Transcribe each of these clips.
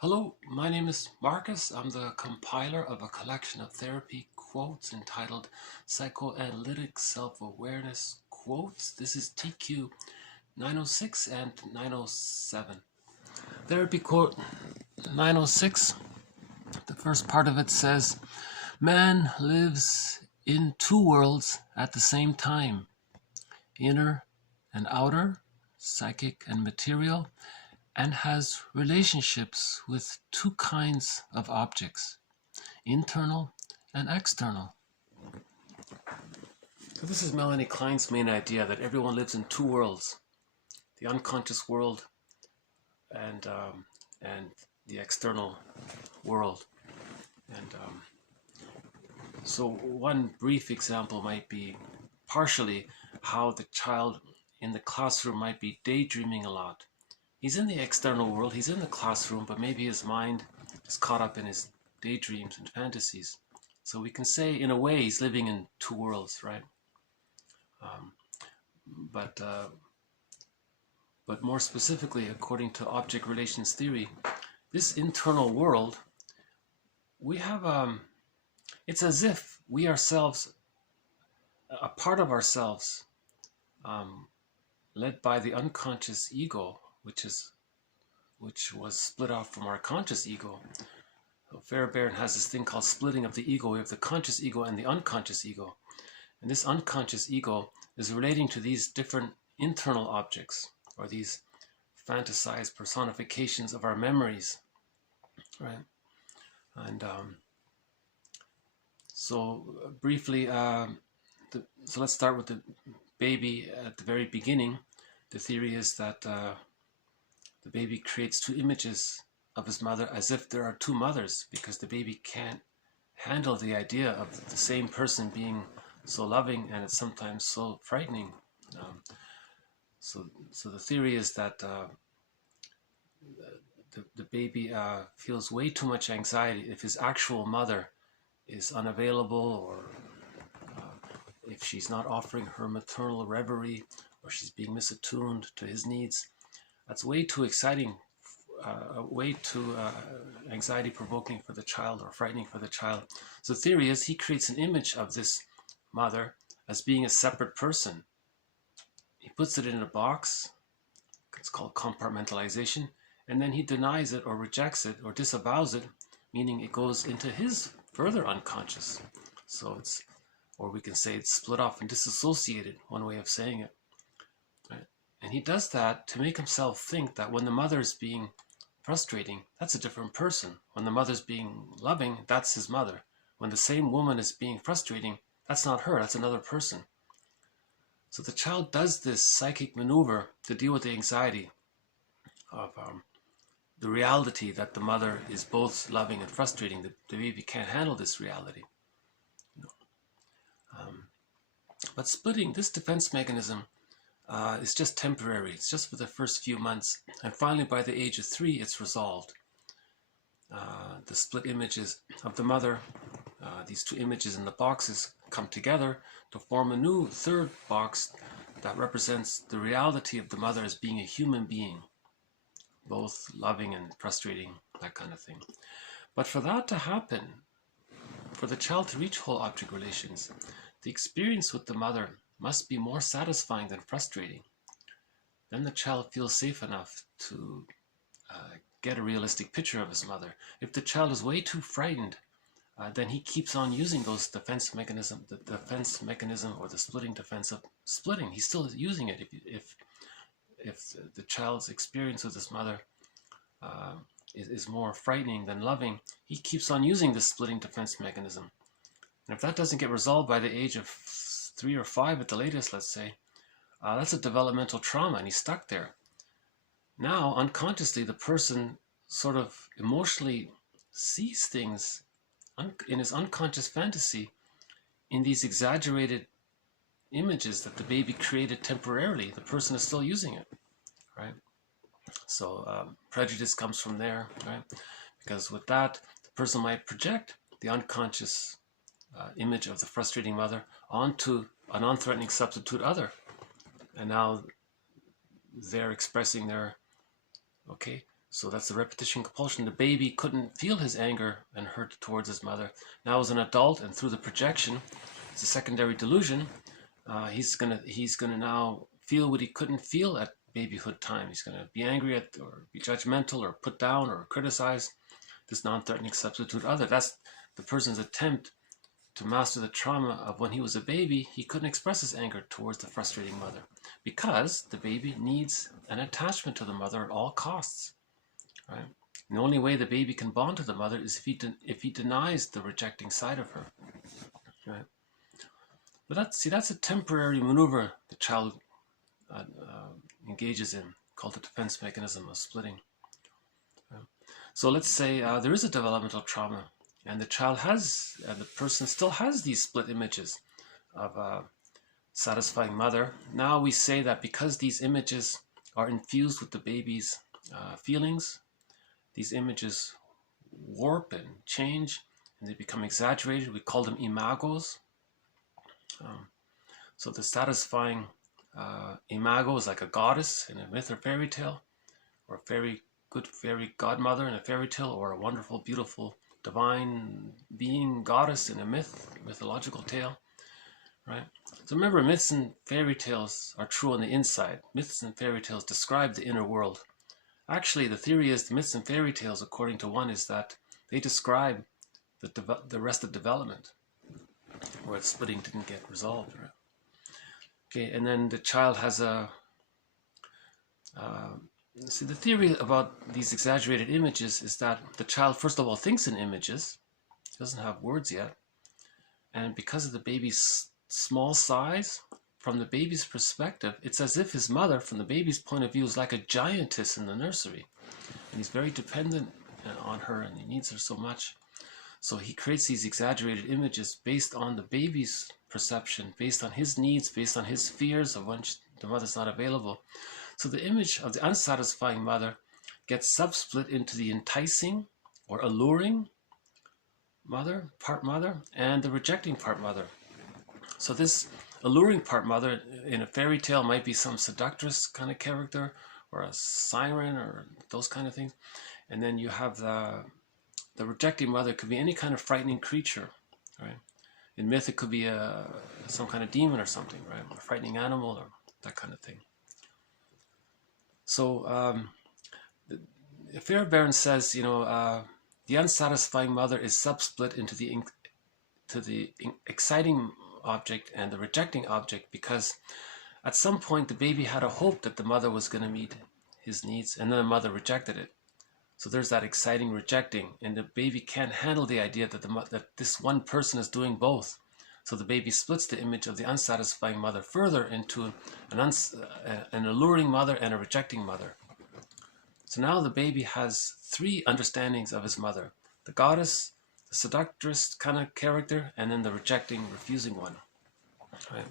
Hello, my name is Marcus. I'm the compiler of a collection of therapy quotes entitled Psychoanalytic Self-Awareness Quotes. This is TQ 906 and 907. Therapy quote 906, the first part of it says, "Man lives in two worlds at the same time, inner and outer, psychic and material, and has relationships with two kinds of objects, internal and external." So this is Melanie Klein's main idea, that everyone lives in two worlds, the unconscious world and the external world. And so one brief example might be partially how the child in the classroom might be daydreaming a lot. He's in the external world, he's in the classroom, but maybe his mind is caught up in his daydreams and fantasies. So we can say, in a way, he's living in two worlds, right? But more specifically, according to object relations theory, this internal world, we have, it's as if we ourselves, a part of ourselves, led by the unconscious ego, which was split off from our conscious ego. So Fairbairn has this thing called splitting of the ego. We have the conscious ego and the unconscious ego. And this unconscious ego is relating to these different internal objects, or these fantasized personifications of our memories, right? And so briefly, so let's start with the baby at the very beginning. The theory is that the baby creates two images of his mother as if there are two mothers, because the baby can't handle the idea of the same person being so loving, and it's sometimes so frightening. So the theory is that the baby feels way too much anxiety if his actual mother is unavailable, or if she's not offering her maternal reverie, or she's being misattuned to his needs. That's way too exciting, way too anxiety-provoking for the child, or frightening for the child. So the theory is he creates an image of this mother as being a separate person. He puts it in a box, it's called compartmentalization, and then he denies it or rejects it or disavows it, meaning it goes into his further unconscious. So it's, or we can say it's split off and disassociated, one way of saying it. Right? And he does that to make himself think that when the mother's being frustrating, that's a different person. When the mother's being loving, that's his mother. When the same woman is being frustrating, that's not her, that's another person. So the child does this psychic maneuver to deal with the anxiety of the reality that the mother is both loving and frustrating. The baby can't handle this reality. But splitting, this defense mechanism, is just temporary. It's just for the first few months. And finally, by the age of 3, it's resolved. The split images of the mother, these two images in the boxes, come together to form a new third box that represents the reality of the mother as being a human being, both loving and frustrating, that kind of thing. But for that to happen, for the child to reach whole object relations, the experience with the mother must be more satisfying than frustrating. Then the child feels safe enough to get a realistic picture of his mother. If the child is way too frightened, then he keeps on using those defense mechanism, the defense mechanism, or the splitting defense of splitting. He's still using it. If the child's experience with his mother is more frightening than loving, he keeps on using this splitting defense mechanism. And if that doesn't get resolved by the age of 3 or 5 at the latest, let's say, that's a developmental trauma, and he's stuck there. Now, unconsciously, the person sort of emotionally sees things in his unconscious fantasy in these exaggerated images that the baby created temporarily. The person is still using it, right? So prejudice comes from there, right? Because with that, the person might project the unconscious image of the frustrating mother onto a non-threatening substitute other. And now they're expressing their, okay, So that's the repetition compulsion. The baby couldn't feel his anger and hurt towards his mother. Now as an adult and through the projection, it's a secondary delusion, he's gonna now feel what he couldn't feel at babyhood time. He's gonna be angry at, or be judgmental, or put down, or criticize this non-threatening substitute other. That's the person's attempt to master the trauma of when he was a baby. He couldn't express his anger towards the frustrating mother because the baby needs an attachment to the mother at all costs. Right? And the only way the baby can bond to the mother is if he denies the rejecting side of her. Right? But that's a temporary maneuver the child engages in, called the defense mechanism of splitting. Right? So let's say there is a developmental trauma, and the person still has these split images of a satisfying mother. Now we say that because these images are infused with the baby's feelings, these images warp and change, and they become exaggerated. We call them imagos. So the satisfying imago is like a goddess in a myth or fairy tale, or a good fairy godmother in a fairy tale, or a wonderful, beautiful, divine being goddess in a mythological tale. Right? So remember, myths and fairy tales are true on the inside. Myths and fairy tales describe the inner world. Actually, the theory is the myths and fairy tales, according to one, is that they describe the rest of development, where the splitting didn't get resolved. Right? Okay, and then the child has a... see, the theory about these exaggerated images is that the child, first of all, thinks in images. He doesn't have words yet. And because of the baby's small size, from the baby's perspective, it's as if his mother, from the baby's point of view, is like a giantess in the nursery. And he's very dependent on her, and he needs her so much. So he creates these exaggerated images based on the baby's perception, based on his needs, based on his fears of when the mother's not available. So the image of the unsatisfying mother gets subsplit into the enticing or alluring mother, part mother, and the rejecting part mother. So this alluring part mother in a fairy tale might be some seductress kind of character, or a siren, or those kind of things. And then you have the rejecting mother could be any kind of frightening creature, right? In myth, it could be some kind of demon or something, right? A frightening animal, or that kind of thing. So Fair Baron says, the unsatisfying mother is subsplit into the exciting object and the rejecting object, because at some point the baby had a hope that the mother was going to meet his needs, and then the mother rejected it. So there's that exciting rejecting, and the baby can't handle the idea that this one person is doing both. So the baby splits the image of the unsatisfying mother further into an alluring mother and a rejecting mother. So now the baby has three understandings of his mother: the goddess, the seductress kind of character, and then the rejecting, refusing one. Right?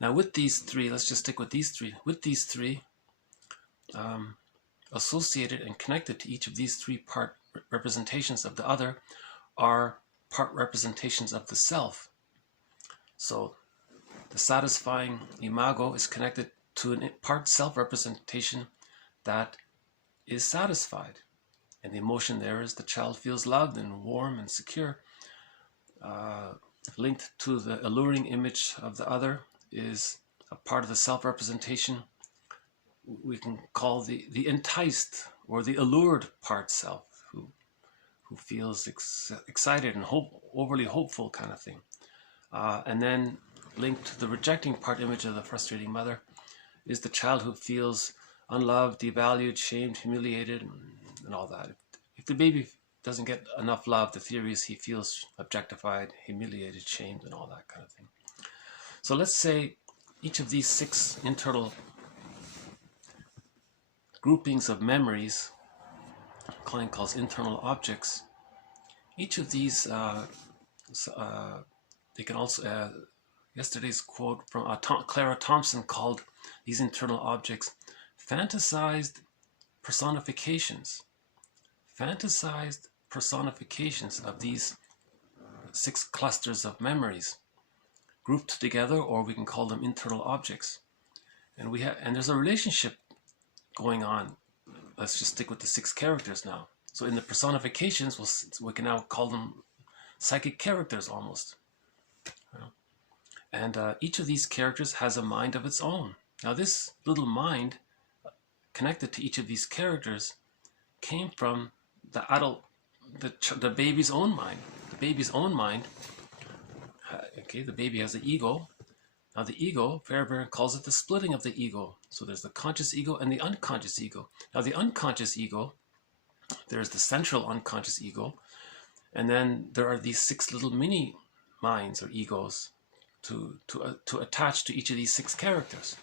Now with these three, let's just stick with these three. With these three, associated and connected to each of these three part representations of the other are part representations of the self. So the satisfying imago is connected to a part self-representation that is satisfied. And the emotion there is the child feels loved and warm and secure. Linked to the alluring image of the other is a part of the self-representation we can call the enticed or the allured part self, who feels excited and overly hopeful kind of thing. And then linked to the rejecting part image of the frustrating mother is the child who feels unloved, devalued, shamed, humiliated, and all that. If the baby doesn't get enough love, the theory is he feels objectified, humiliated, shamed, and all that kind of thing. So let's say each of these 6 internal groupings of memories, Klein calls internal objects. Each of these, they can also, yesterday's quote from Clara Thompson called these internal objects fantasized personifications. Fantasized personifications of these 6 clusters of memories grouped together, or we can call them internal objects. And there's a relationship going on let's just stick with the 6 characters now. So in the personifications, we can now call them psychic characters almost. And each of these characters has a mind of its own. Now this little mind connected to each of these characters came from the adult, the baby's own mind. The baby's own mind, okay, the baby has the ego. Now the ego, Fairbairn calls it the splitting of the ego. So there's the conscious ego and the unconscious ego. Now the unconscious ego, there's the central unconscious ego, and then there are these 6 little mini minds or egos to attach to each of these 6 characters.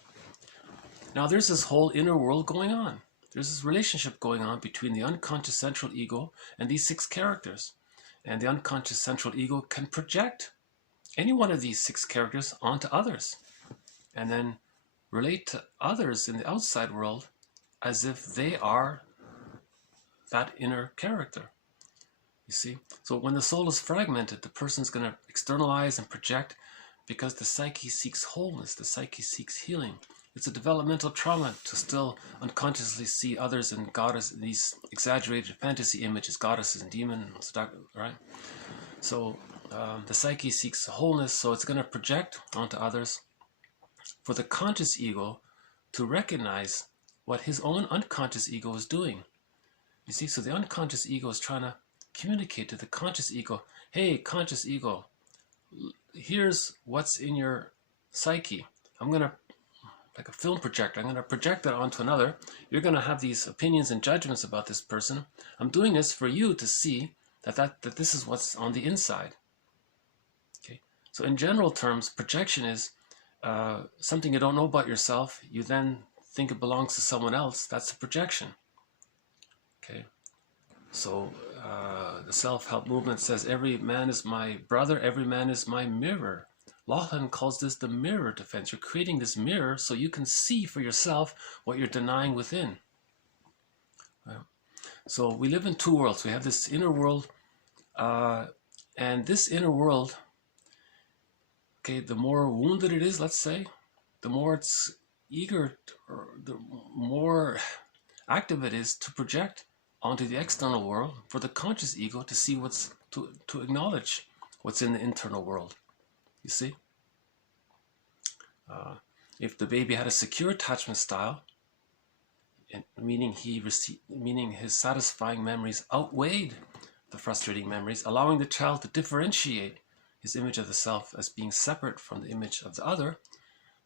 Now there's this whole inner world going on. There's this relationship going on between the unconscious central ego and these 6 characters. And the unconscious central ego can project any one of these 6 characters onto others, and then relate to others in the outside world as if they are that inner character. You see? So when the soul is fragmented, the person's going to externalize and project because the psyche seeks wholeness, the psyche seeks healing. It's a developmental trauma to still unconsciously see others in these exaggerated fantasy images, goddesses and demons, right? So the psyche seeks wholeness, so it's going to project onto others for the conscious ego to recognize what his own unconscious ego is doing. You see, so the unconscious ego is trying to communicate to the conscious ego, hey, conscious ego, here's what's in your psyche. I'm going to, like a film projector, I'm going to project that onto another. You're going to have these opinions and judgments about this person. I'm doing this for you to see that this is what's on the inside. Okay. So in general terms, projection is something you don't know about yourself. You then think it belongs to someone else. That's a projection. Okay. So the self-help movement says every man is my brother, every man is my mirror. Sullivan calls this the mirror defense. You're creating this mirror so you can see for yourself what you're denying within. Right? So we live in 2 worlds. We have this inner world, and this inner world, okay, the more wounded it is, let's say, the more it's eager, or the more active it is to project onto the external world for the conscious ego to see to acknowledge what's in the internal world. You see? If the baby had a secure attachment style, meaning his satisfying memories outweighed the frustrating memories, allowing the child to differentiate his image of the self as being separate from the image of the other,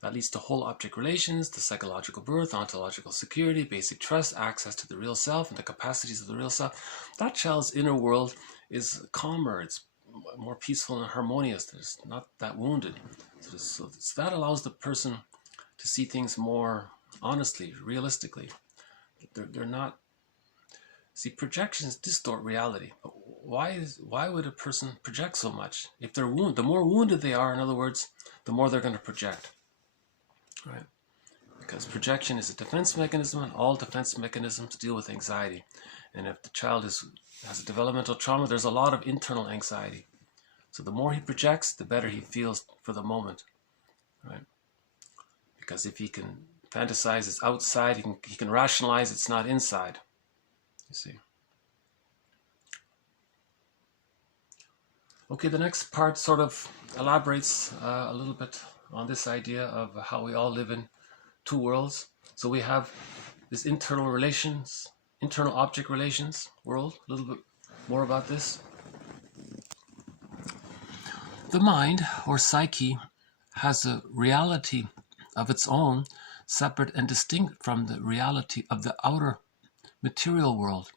that leads to whole object relations, the psychological birth, ontological security, basic trust, access to the real self and the capacities of the real self. That child's inner world is calmer, it's more peaceful and harmonious. There's not that wounded. So that allows the person to see things more honestly, realistically. They're not. See, projections distort reality. Why would a person project so much? If they're wounded, the more wounded they are, in other words, the more they're going to project. Right? Because projection is a defense mechanism, and all defense mechanisms deal with anxiety. And if the child has a developmental trauma, there's a lot of internal anxiety. So the more he projects, the better he feels for the moment, right? Because if he can fantasize it's outside, he can rationalize it's not inside, you see. Okay, the next part sort of elaborates a little bit on this idea of how we all live in 2 worlds. So we have this internal object relations world. A little bit more about this. The mind, or psyche, has a reality of its own, separate and distinct from the reality of the outer material world.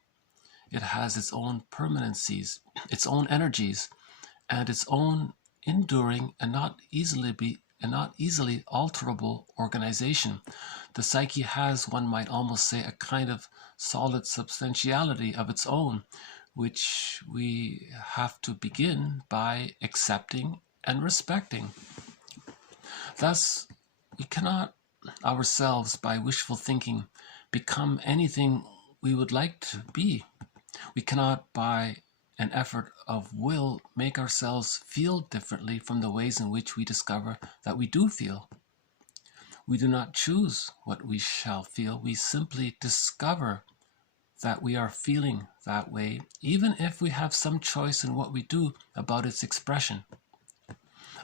It has its own permanencies, its own energies, and its own enduring and not easily alterable organization. The psyche has, one might almost say, a kind of solid substantiality of its own, which we have to begin by accepting and respecting. Thus, we cannot ourselves, by wishful thinking, become anything we would like to be. We cannot, by an effort of will, make ourselves feel differently from the ways in which we discover that we do feel. We do not choose what we shall feel. We simply discover that we are feeling that way, even if we have some choice in what we do about its expression.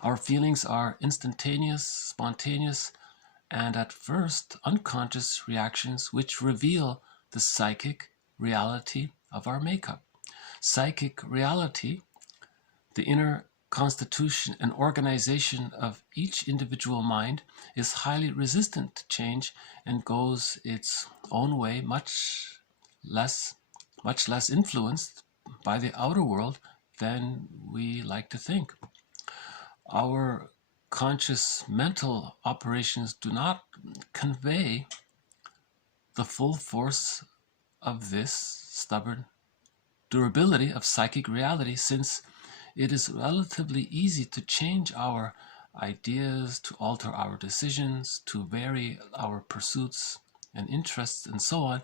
Our feelings are instantaneous, spontaneous, and at first unconscious reactions which reveal the psychic reality of our makeup. Psychic reality, the inner constitution and organization of each individual mind, is highly resistant to change and goes its own way, much less influenced by the outer world than we like to think. Our conscious mental operations do not convey the full force of this stubborn durability of psychic reality, since it is relatively easy to change our ideas, to alter our decisions, to vary our pursuits and interests, and so on.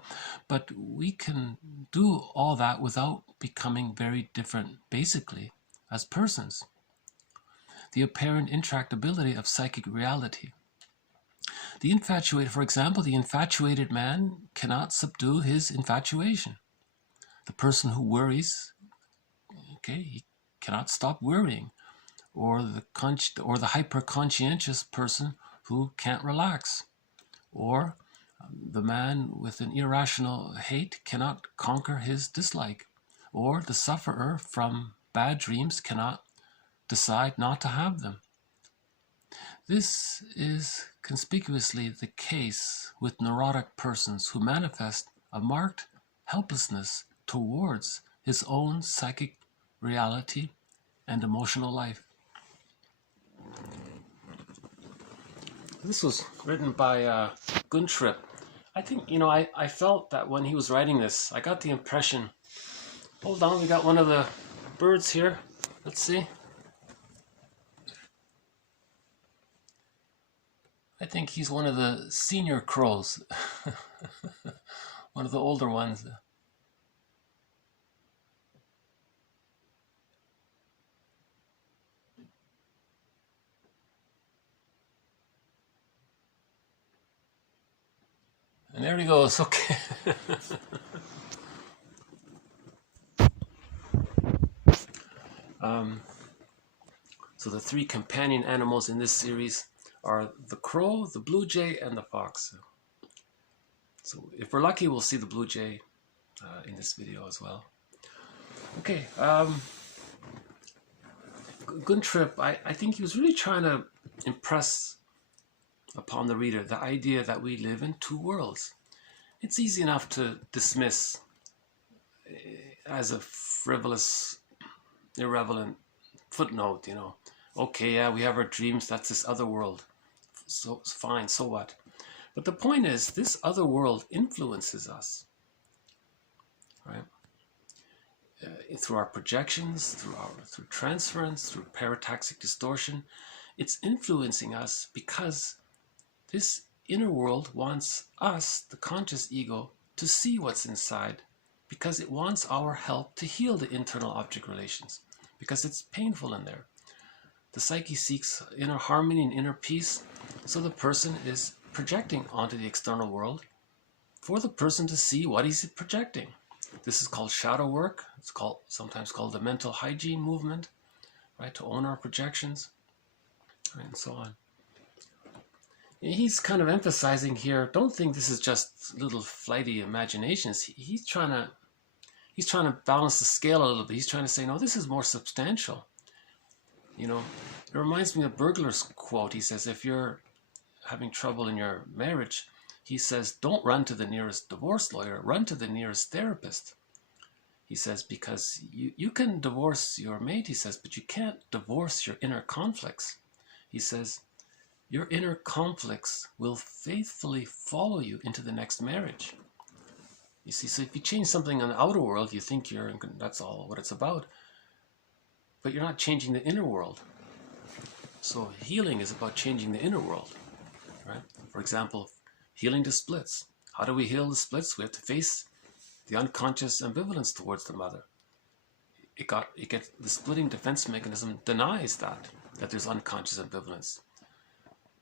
But we can do all that without becoming very different, basically, as persons. The apparent intractability of psychic reality. For example, the infatuated man cannot subdue his infatuation. The person who worries, he cannot stop worrying. Or the hyper-conscientious person who can't relax. Or the man with an irrational hate cannot conquer his dislike. Or the sufferer from bad dreams cannot decide not to have them. This is conspicuously the case with neurotic persons who manifest a marked helplessness towards his own psychic reality and emotional life. This was written by Guntrip. I think, I felt that when he was writing this, I got the impression, hold on, we got one of the birds here. Let's see. I think he's one of the senior crows, one of the older ones. And there he goes, okay. So the three companion animals in this series are the crow, the blue jay, and the fox. So if we're lucky, we'll see the blue jay in this video as well. Okay, Guntrip, I think he was really trying to impress upon the reader the idea that we live in two worlds. It's easy enough to dismiss as a frivolous, irrelevant footnote, Okay, yeah, we have our dreams, that's this other world. So it's fine, so what? But the point is, this other world influences us, right? Through our projections, through transference, through parataxic distortion. It's influencing us because this inner world wants us, the conscious ego, to see what's inside, because it wants our help to heal the internal object relations, because it's painful in there. The psyche seeks inner harmony and inner peace, so the person is projecting onto the external world for the person to see what he's projecting. This is called shadow work. It's sometimes called the mental hygiene movement, right? To own our projections, right, and so on. He's kind of emphasizing here, don't think this is just little flighty imaginations. He's trying to balance the scale a little bit. He's trying to say, no, this is more substantial. It reminds me of Burglar's quote. He says, if you're having trouble in your marriage, he says, don't run to the nearest divorce lawyer, run to the nearest therapist. He says, because you can divorce your mate, he says, but you can't divorce your inner conflicts. He says, your inner conflicts will faithfully follow you into the next marriage. You see, so if you change something in the outer world, you think that's all what it's about. But you're not changing the inner world. So healing is about changing the inner world, right? For example, healing the splits. How do we heal the splits? We have to face the unconscious ambivalence towards the mother. The splitting defense mechanism denies that there's unconscious ambivalence.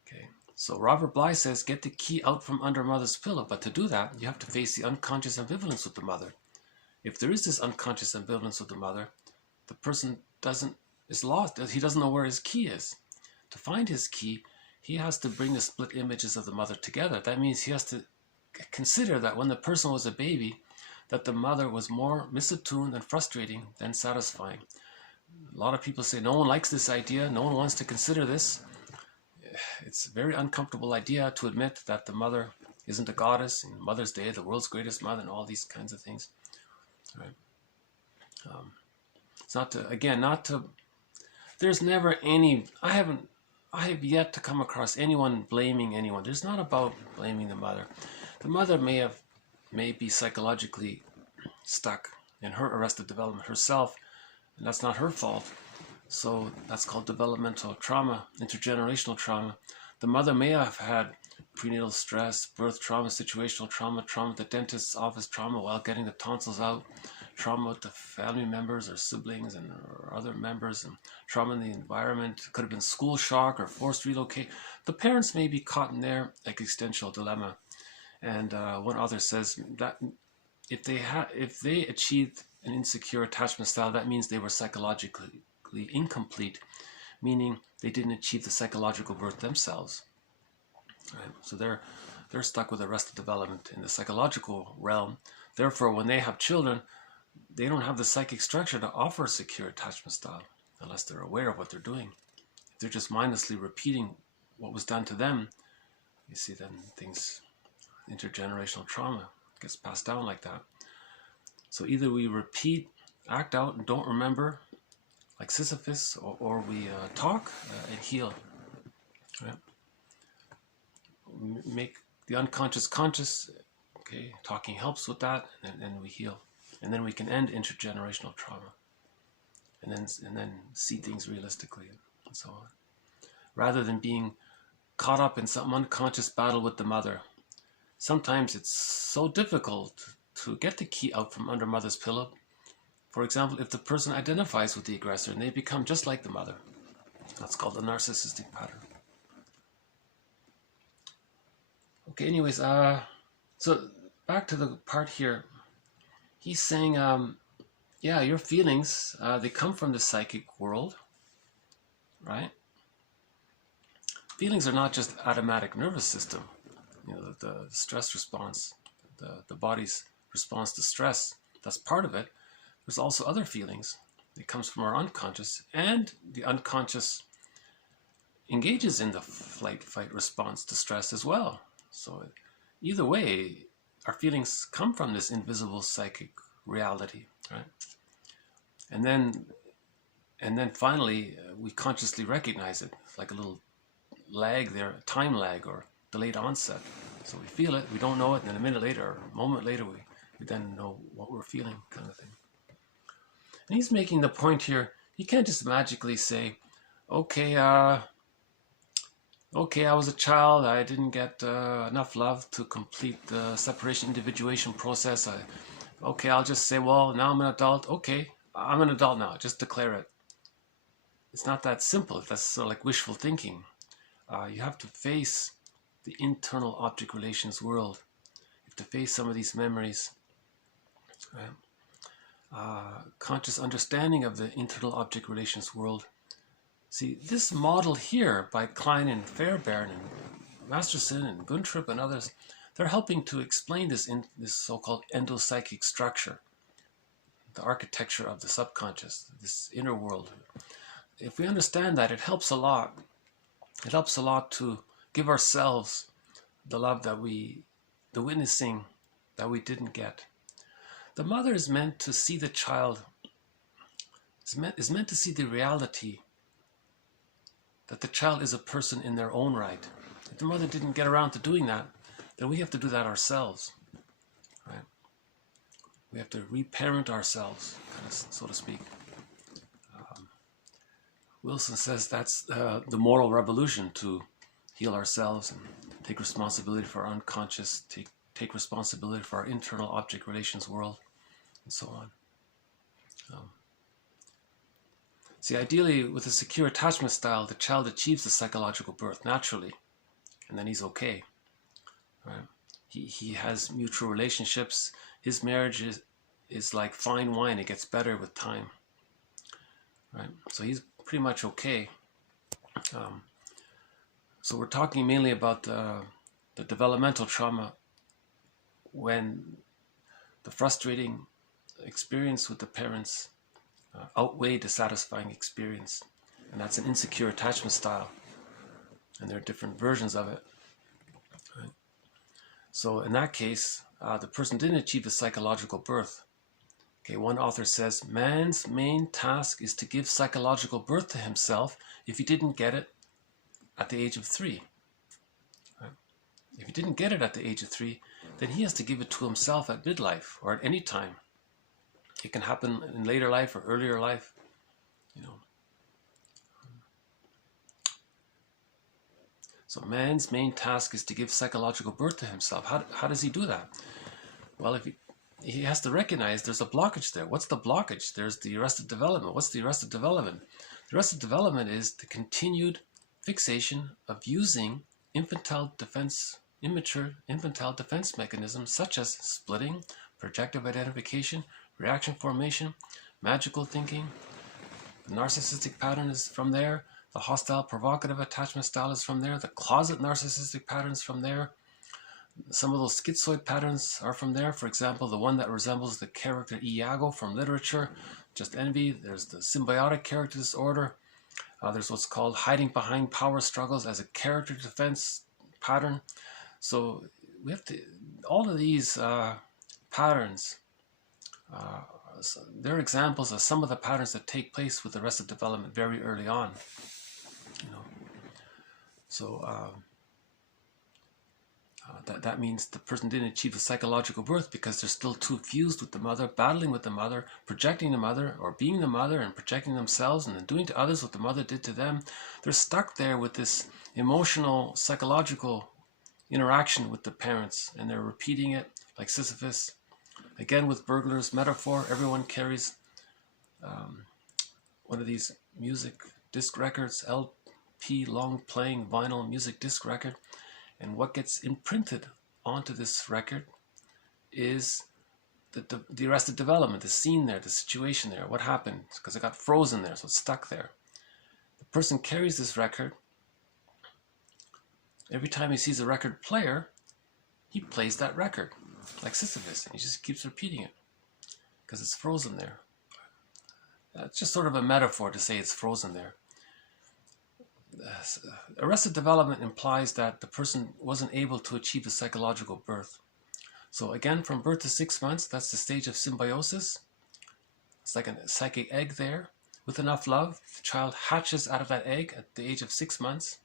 Okay, So Robert Bly says, get the key out from under mother's pillow. But to do that, you have to face the unconscious ambivalence with the mother. If there is this unconscious ambivalence with the mother, the person is lost. He doesn't know where his key is. To find his key, he has to bring the split images of the mother together. That means he has to consider that when the person was a baby, that the mother was more misattuned and frustrating than satisfying. A lot of people say no one likes this idea, no one wants to consider this. It's a very uncomfortable idea to admit that the mother isn't a goddess, in Mother's Day, the world's greatest mother, and all these kinds of things. Right? It's not to, again, not to, there's never any, I have yet to come across anyone blaming anyone. There's not about blaming the mother. The mother may be psychologically stuck in her arrested development herself, and that's not her fault. So that's called developmental trauma, intergenerational trauma. The mother may have had prenatal stress, birth trauma, situational trauma, trauma at the dentist's office, trauma while getting the tonsils out, trauma with the family members or siblings or other members, and trauma in the environment. It could have been school shock or forced relocate. The parents may be caught in their existential dilemma. And one author says that if they achieved an insecure attachment style, that means they were psychologically incomplete, meaning they didn't achieve the psychological birth themselves. Right? So they're stuck with arrested development in the psychological realm. Therefore, when they have children, they don't have the psychic structure to offer a secure attachment style unless they're aware of what they're doing. If they're just mindlessly repeating what was done to them, you see, then things, intergenerational trauma gets passed down like that. So either we repeat, act out, and don't remember, like Sisyphus, or we talk and heal. Right? Make the unconscious conscious. Okay, talking helps with that, and then we heal, and then we can end intergenerational trauma, and then see things realistically, and so on, rather than being caught up in some unconscious battle with the mother. Sometimes it's so difficult to get the key out from under mother's pillow. For example, if the person identifies with the aggressor and they become just like the mother. That's called a narcissistic pattern. Okay, anyways, so back to the part here. He's saying, yeah, your feelings, they come from the psychic world, right? Feelings are not just automatic nervous system. You know, the stress response, the body's response to stress, that's part of it. There's also other feelings. It comes from our unconscious, and the unconscious engages in the flight-fight response to stress as well. So either way, our feelings come from this invisible psychic reality, right? And then finally, we consciously recognize it. It's like a little lag there, a time lag or delayed onset. So we feel it, we don't know it, and then a minute later or a moment later, we then know what we're feeling, kind of thing. And he's making the point here, you can't just magically say, okay, I was a child, I didn't get enough love to complete the separation individuation process. Okay, I'll just say, well, now I'm an adult. Okay, I'm an adult now, just declare it. It's not that simple. That's sort of like wishful thinking. You have to face the internal object relations world. You have to face some of these memories. Right? Conscious understanding of the internal object relations world. See, this model here by Klein and Fairbairn and Masterson and Guntrip and others, they're helping to explain this in this so-called endopsychic structure, the architecture of the subconscious, this inner world. If we understand that, it helps a lot. It helps a lot to give ourselves the love that the witnessing that we didn't get. The mother is meant to see the child, is meant to see the reality that the child is a person in their own right. If the mother didn't get around to doing that, then we have to do that ourselves, right? We have to reparent ourselves, kind of, so to speak. Wilson says that's the moral revolution, to heal ourselves and take responsibility for our unconscious, take responsibility for our internal object relations world, and so on. See, ideally, with a secure attachment style, the child achieves the psychological birth naturally. and then he's okay. Right? He has mutual relationships. His marriage is like fine wine. It gets better with time. Right? So he's pretty much okay. So we're talking mainly about the developmental trauma when the frustrating experience with the parents outweigh the satisfying experience. And that's an insecure attachment style. And there are different versions of it. Right? So in that case, the person didn't achieve a psychological birth. Okay, one author says, man's main task is to give psychological birth to himself if he didn't get it at the age of 3. Right? If he didn't get it at the age of 3, then he has to give it to himself at midlife or at any time. It can happen in later life or earlier life, you know. So man's main task is to give psychological birth to himself. How does he do that? Well, if he has to recognize there's a blockage there. What's the blockage? There's the arrested development. What's the arrested development? The arrested development is the continued fixation of using immature infantile defense mechanisms such as splitting, projective identification, reaction formation, magical thinking. The narcissistic pattern is from there. The hostile provocative attachment style is from there. The closet narcissistic patterns from there. Some of those schizoid patterns are from there. For example, the one that resembles the character Iago from literature, just envy. There's the symbiotic character disorder. There's what's called hiding behind power struggles as a character defense pattern. So we have to, all of these patterns, they're examples of some of the patterns that take place with arrested development very early on. You know, so that means the person didn't achieve a psychological birth because they're still too fused with the mother, battling with the mother, projecting the mother, or being the mother and projecting themselves and then doing to others what the mother did to them. They're stuck there with this emotional, psychological interaction with the parents, and they're repeating it like Sisyphus. Again, with burglars metaphor, everyone carries one of these music disc records, LP, long playing vinyl music disc record. And what gets imprinted onto this record is the arrested development, the scene there, the situation there, what happened, because it got frozen there, so it's stuck there. The person carries this record. Every time he sees a record player, he plays that record, like Sisyphus, and he just keeps repeating it, because it's frozen there. It's just sort of a metaphor to say it's frozen there. Arrested development implies that the person wasn't able to achieve a psychological birth. So again, from birth to 6 months, that's the stage of symbiosis. It's like a psychic egg there. With enough love, the child hatches out of that egg at the age of 6 months.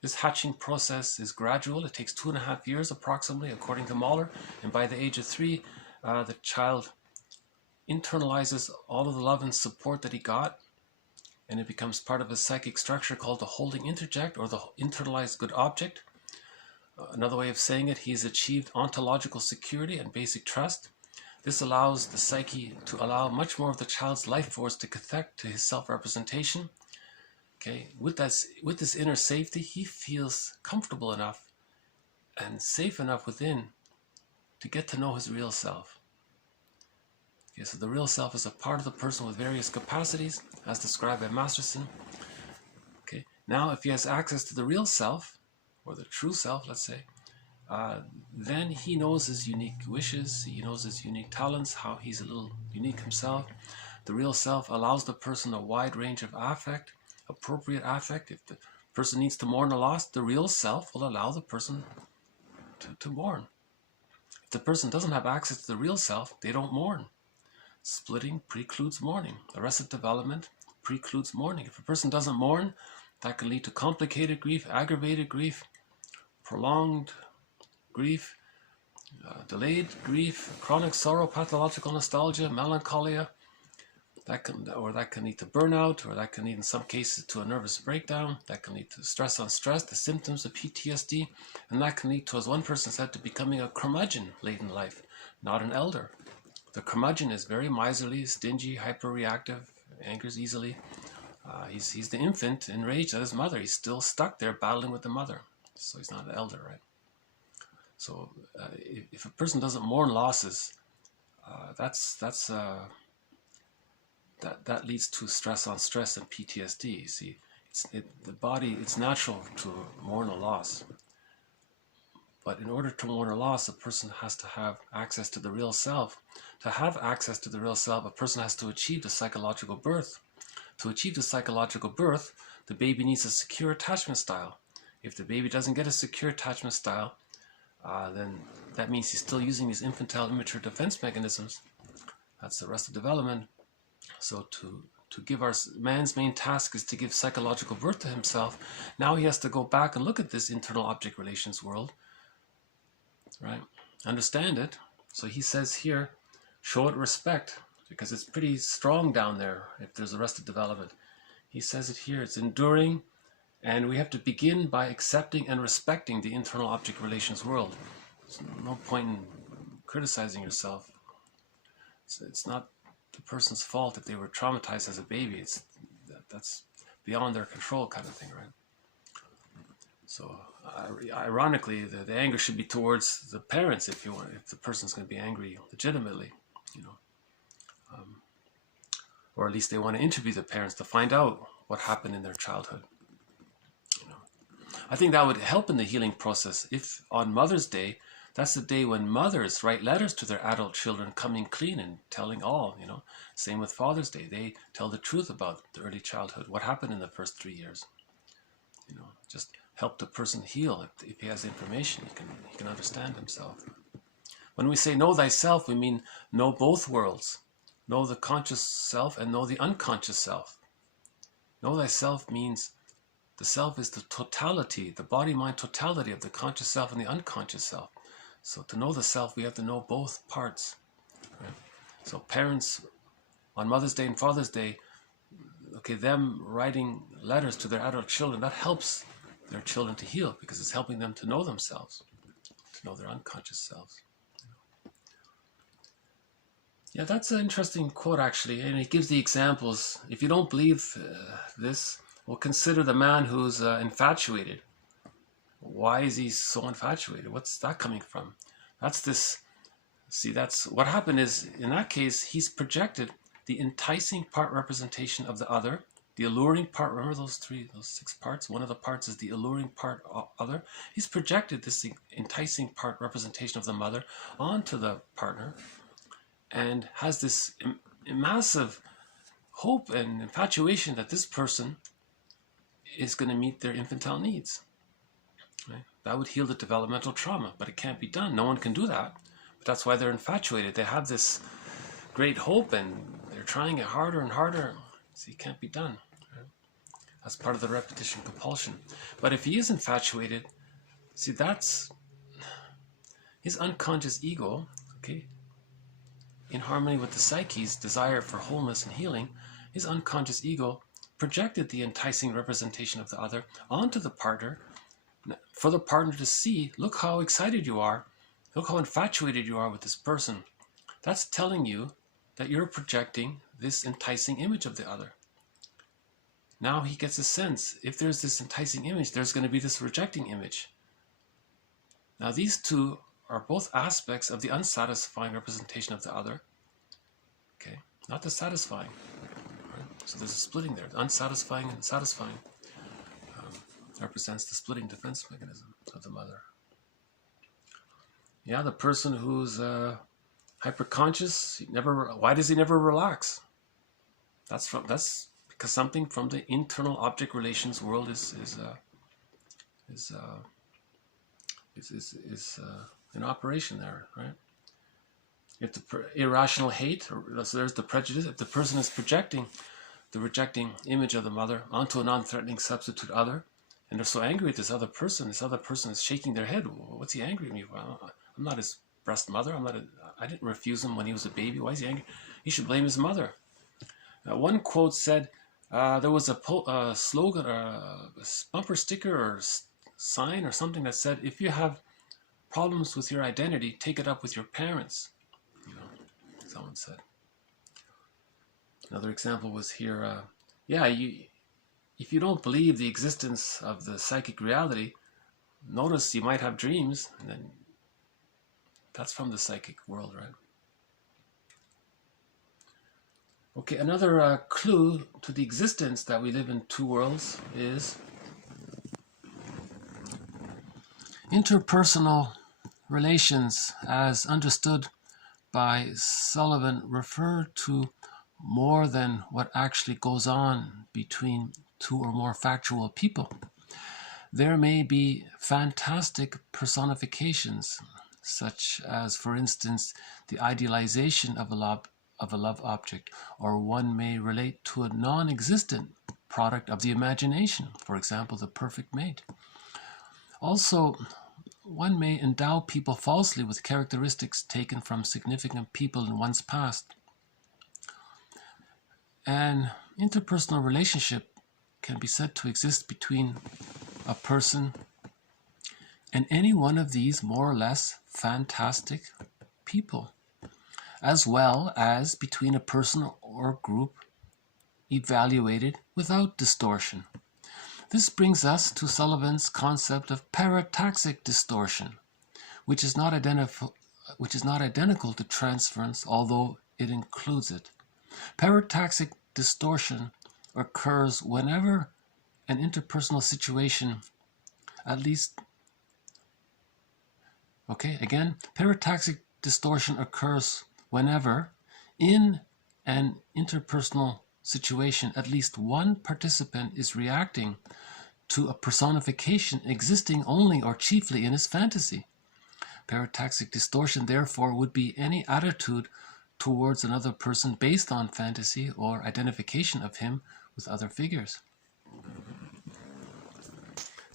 This hatching process is gradual. It takes 2.5 years approximately, according to Mahler. And by the age of 3, the child internalizes all of the love and support that he got, and it becomes part of a psychic structure called the holding interject, or the internalized good object. Another way of saying it, he's achieved ontological security and basic trust. This allows the psyche to allow much more of the child's life force to connect to his self-representation. Okay, with this inner safety, he feels comfortable enough and safe enough within to get to know his real self. Okay, so the real self is a part of the person with various capacities, as described by Masterson. Okay, now if he has access to the real self, or the true self, let's say, then he knows his unique wishes, he knows his unique talents, how he's a little unique himself. The real self allows the person a wide range of affect, appropriate affect. If the person needs to mourn a loss, the real self will allow the person to mourn. If the person doesn't have access to the real self, they don't mourn. Splitting precludes mourning. Arrested development precludes mourning. If a person doesn't mourn, that can lead to complicated grief, aggravated grief, prolonged grief, delayed grief, chronic sorrow, pathological nostalgia, melancholia. That can lead to burnout, or that can lead in some cases to a nervous breakdown. That can lead to stress on stress, the symptoms of PTSD, and that can lead to, as one person said, to becoming a curmudgeon late in life, not an elder. The curmudgeon is very miserly, stingy, hyperreactive, angers easily. He's the infant enraged at his mother. He's still stuck there battling with the mother. so he's not an elder, right? So if a person doesn't mourn losses, that leads to stress on stress and PTSD. You see, the body, it's natural to mourn a loss. But in order to mourn a loss, a person has to have access to the real self. To have access to the real self, a person has to achieve the psychological birth. To achieve the psychological birth, the baby needs a secure attachment style. If the baby doesn't get a secure attachment style, then that means he's still using these infantile immature defense mechanisms. That's arrested development. So to give man's main task is to give psychological birth to himself. Now he has to go back and look at this internal object relations world, right? Understand it. So he says here, show it respect, because it's pretty strong down there if there's arrested development. He says it here, it's enduring, and we have to begin by accepting and respecting the internal object relations world. There's no point in criticizing yourself. It's not the person's fault if they were traumatized as a baby. That's beyond their control, kind of thing, right? So ironically, the anger should be towards the parents if the person's going to be angry legitimately, you know, or at least they want to interview the parents to find out what happened in their childhood. You know, I think that would help in the healing process if on Mother's Day, that's the day when mothers write letters to their adult children, coming clean and telling all, you know. Same with Father's Day. They tell the truth about the early childhood, what happened in the first 3 years. You know, just help the person heal. If he has information, he can understand himself. When we say know thyself, we mean know both worlds. Know the conscious self and know the unconscious self. Know thyself means the self is the totality, the body-mind totality of the conscious self and the unconscious self. So to know the self, we have to know both parts. Right? So parents on Mother's Day and Father's Day, okay, them writing letters to their adult children, that helps their children to heal because it's helping them to know themselves, to know their unconscious selves. Yeah, that's an interesting quote actually, and it gives the examples. If you don't believe this, well, consider the man who's infatuated. Why is he so infatuated? What's that coming from? That's this, see, that's what happened is, in that case, he's projected the enticing part representation of the other, the alluring part. Remember those 6 parts? One of the parts is the alluring part other. He's projected this enticing part representation of the mother onto the partner and has this massive hope and infatuation that this person is going to meet their infantile needs. Right? That would heal the developmental trauma, but it can't be done. No one can do that. But that's why they're infatuated. They have this great hope and they're trying it harder and harder. So it can't be done. Right? That's part of the repetition compulsion. But if he is infatuated, see, that's his unconscious ego, okay, in harmony with the psyche's desire for wholeness and healing. His unconscious ego projected the enticing representation of the other onto the partner for the partner to see, look how excited you are, look how infatuated you are with this person. That's telling you that you're projecting this enticing image of the other. Now he gets a sense, if there's this enticing image, there's going to be this rejecting image. Now these two are both aspects of the unsatisfying representation of the other, okay, not the satisfying. Right? So there's a splitting there, unsatisfying and satisfying. Represents the splitting defense mechanism of the mother. Yeah, the person who's hyperconscious, why does he never relax? That's because something from the internal object relations world is in operation there, right? If the irrational hate, so there's the prejudice. If the person is projecting the rejecting image of the mother onto a non-threatening substitute other, and they're so angry at this other person is shaking their head. What's he angry at me for? I'm not his breast mother. I didn't refuse him when he was a baby. Why is he angry? He should blame his mother. One quote said, there was a slogan, or a bumper sticker or sign or something that said, if you have problems with your identity, take it up with your parents. You know, someone said. Another example was here, if you don't believe the existence of the psychic reality, notice you might have dreams, and then that's from the psychic world, right? Okay, another clue to the existence that we live in two worlds is interpersonal relations, as understood by Sullivan, refer to more than what actually goes on between two or more factual people. There may be phantastic personifications, such as, for instance, the idealization of a love object, or one may relate to a non-existent product of the imagination, for example, the perfect mate. Also, one may endow people falsely with characteristics taken from significant people in one's past. An interpersonal relationship can be said to exist between a person and any one of these more or less phantastic people, as well as between a person or group evaluated without distortion. This brings us to Sullivan's concept of parataxic distortion, which is not identical to transference, although it includes it. Parataxic distortion occurs whenever an interpersonal situation, parataxic distortion occurs whenever, in an interpersonal situation, at least one participant is reacting to a personification existing only or chiefly in his fantasy. Parataxic distortion, therefore, would be any attitude towards another person based on fantasy or identification of him with other figures.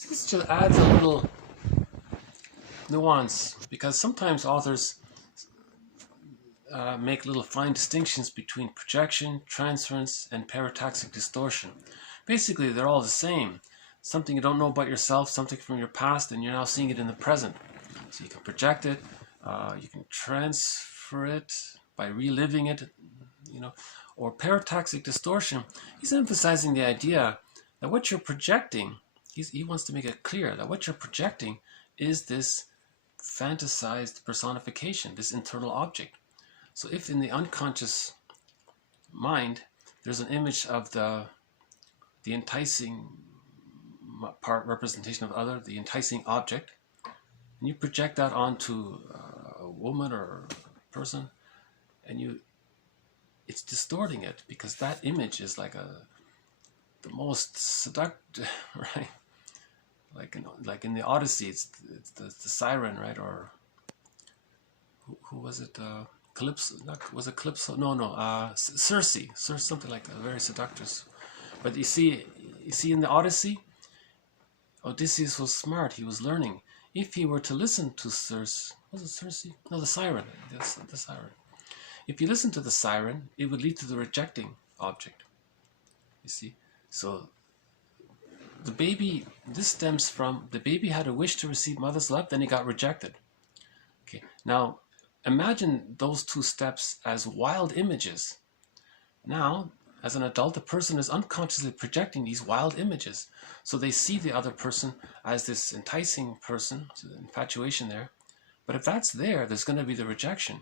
This just adds a little nuance, because sometimes authors make little fine distinctions between projection, transference, and parataxic distortion. Basically, they're all the same. Something you don't know about yourself, something from your past, and you're now seeing it in the present. So you can project it, you can transfer it by reliving it, or parataxic distortion. He's emphasizing the idea that what you're projecting, he wants to make it clear that what you're projecting is this fantasized personification, this internal object. So if in the unconscious mind there's an image of the enticing part, representation of other, the enticing object, and you project that onto a woman or a person, and it's distorting it, because that image is like the most seductive, right? Like in the Odyssey, it's the siren, right? Or who was it? Calypso? Was it Calypso? No. Circe, something like that. Very seductress. But you see in the Odyssey, Odysseus was smart. He was learning. If he were to listen to Circe, was it Circe? No, the siren. Yes, the siren. If you listen to the siren, it would lead to the rejecting object. You see, so the baby. This stems from the baby had a wish to receive mother's love, then he got rejected. Okay, now imagine those two steps as wild images. Now, as an adult, the person is unconsciously projecting these wild images. So they see the other person as this enticing person, so the infatuation there. But if that's there, there's going to be the rejection.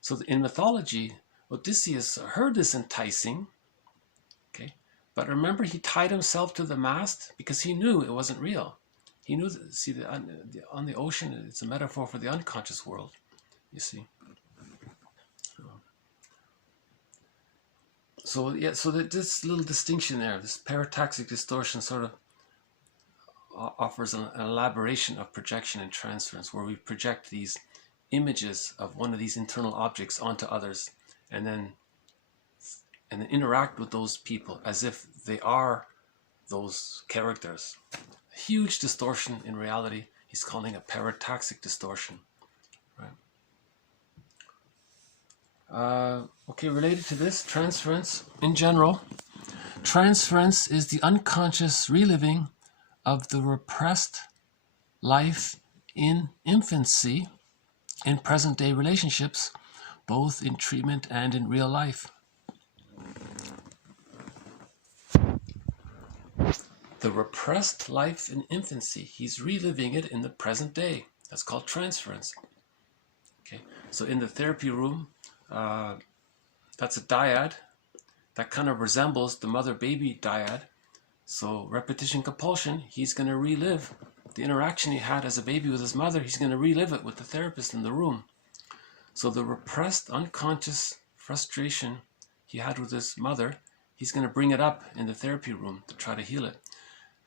So in mythology, Odysseus heard this enticing, okay, but remember he tied himself to the mast because he knew it wasn't real. He knew that, on the ocean, it's a metaphor for the unconscious world, you see. So this little distinction there, this parataxic distortion, sort of offers an elaboration of projection and transference, where we project these images of one of these internal objects onto others, and then interact with those people as if they are those characters. Huge distortion in reality. He's calling a parataxic distortion, right? Okay, related to this, transference in general. Transference is the unconscious reliving of the repressed life in infancy in present-day relationships, both in treatment and in real life. the repressed life in infancy. He's reliving it in the present day. That's called transference. Okay, so in the therapy room, that's a dyad that kind of resembles the mother-baby dyad. So repetition compulsion, he's going to relive the interaction he had as a baby with his mother. He's going to relive it with the therapist in the room. So the repressed unconscious frustration he had with his mother, he's going to bring it up in the therapy room to try to heal it.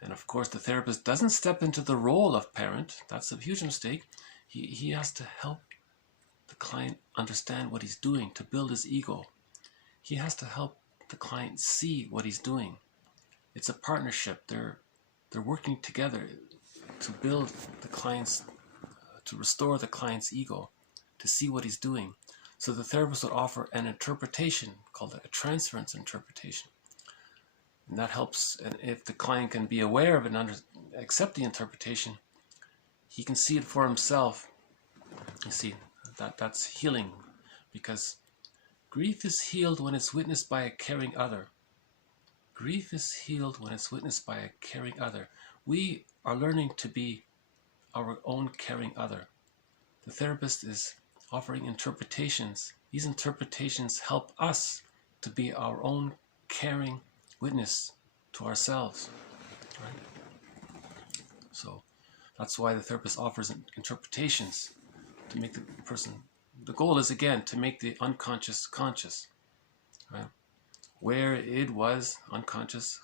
And of course, the therapist doesn't step into the role of parent. That's a huge mistake. He has to help the client understand what he's doing to build his ego. He has to help the client see what he's doing. It's a partnership. They're working together to build the client's, to restore the client's ego, to see what he's doing. So the therapist would offer an interpretation called a transference interpretation. And that helps, and if the client can be aware of it and accept the interpretation, he can see it for himself. You see, that's healing, because grief is healed when it's witnessed by a caring other. Grief is healed when it's witnessed by a caring other. We are learning to be our own caring other. The therapist is offering interpretations. These interpretations help us to be our own caring witness to ourselves. Right? So that's why the therapist offers interpretations to make the person. The goal is, again, to make the unconscious conscious. Right? Where it was unconscious,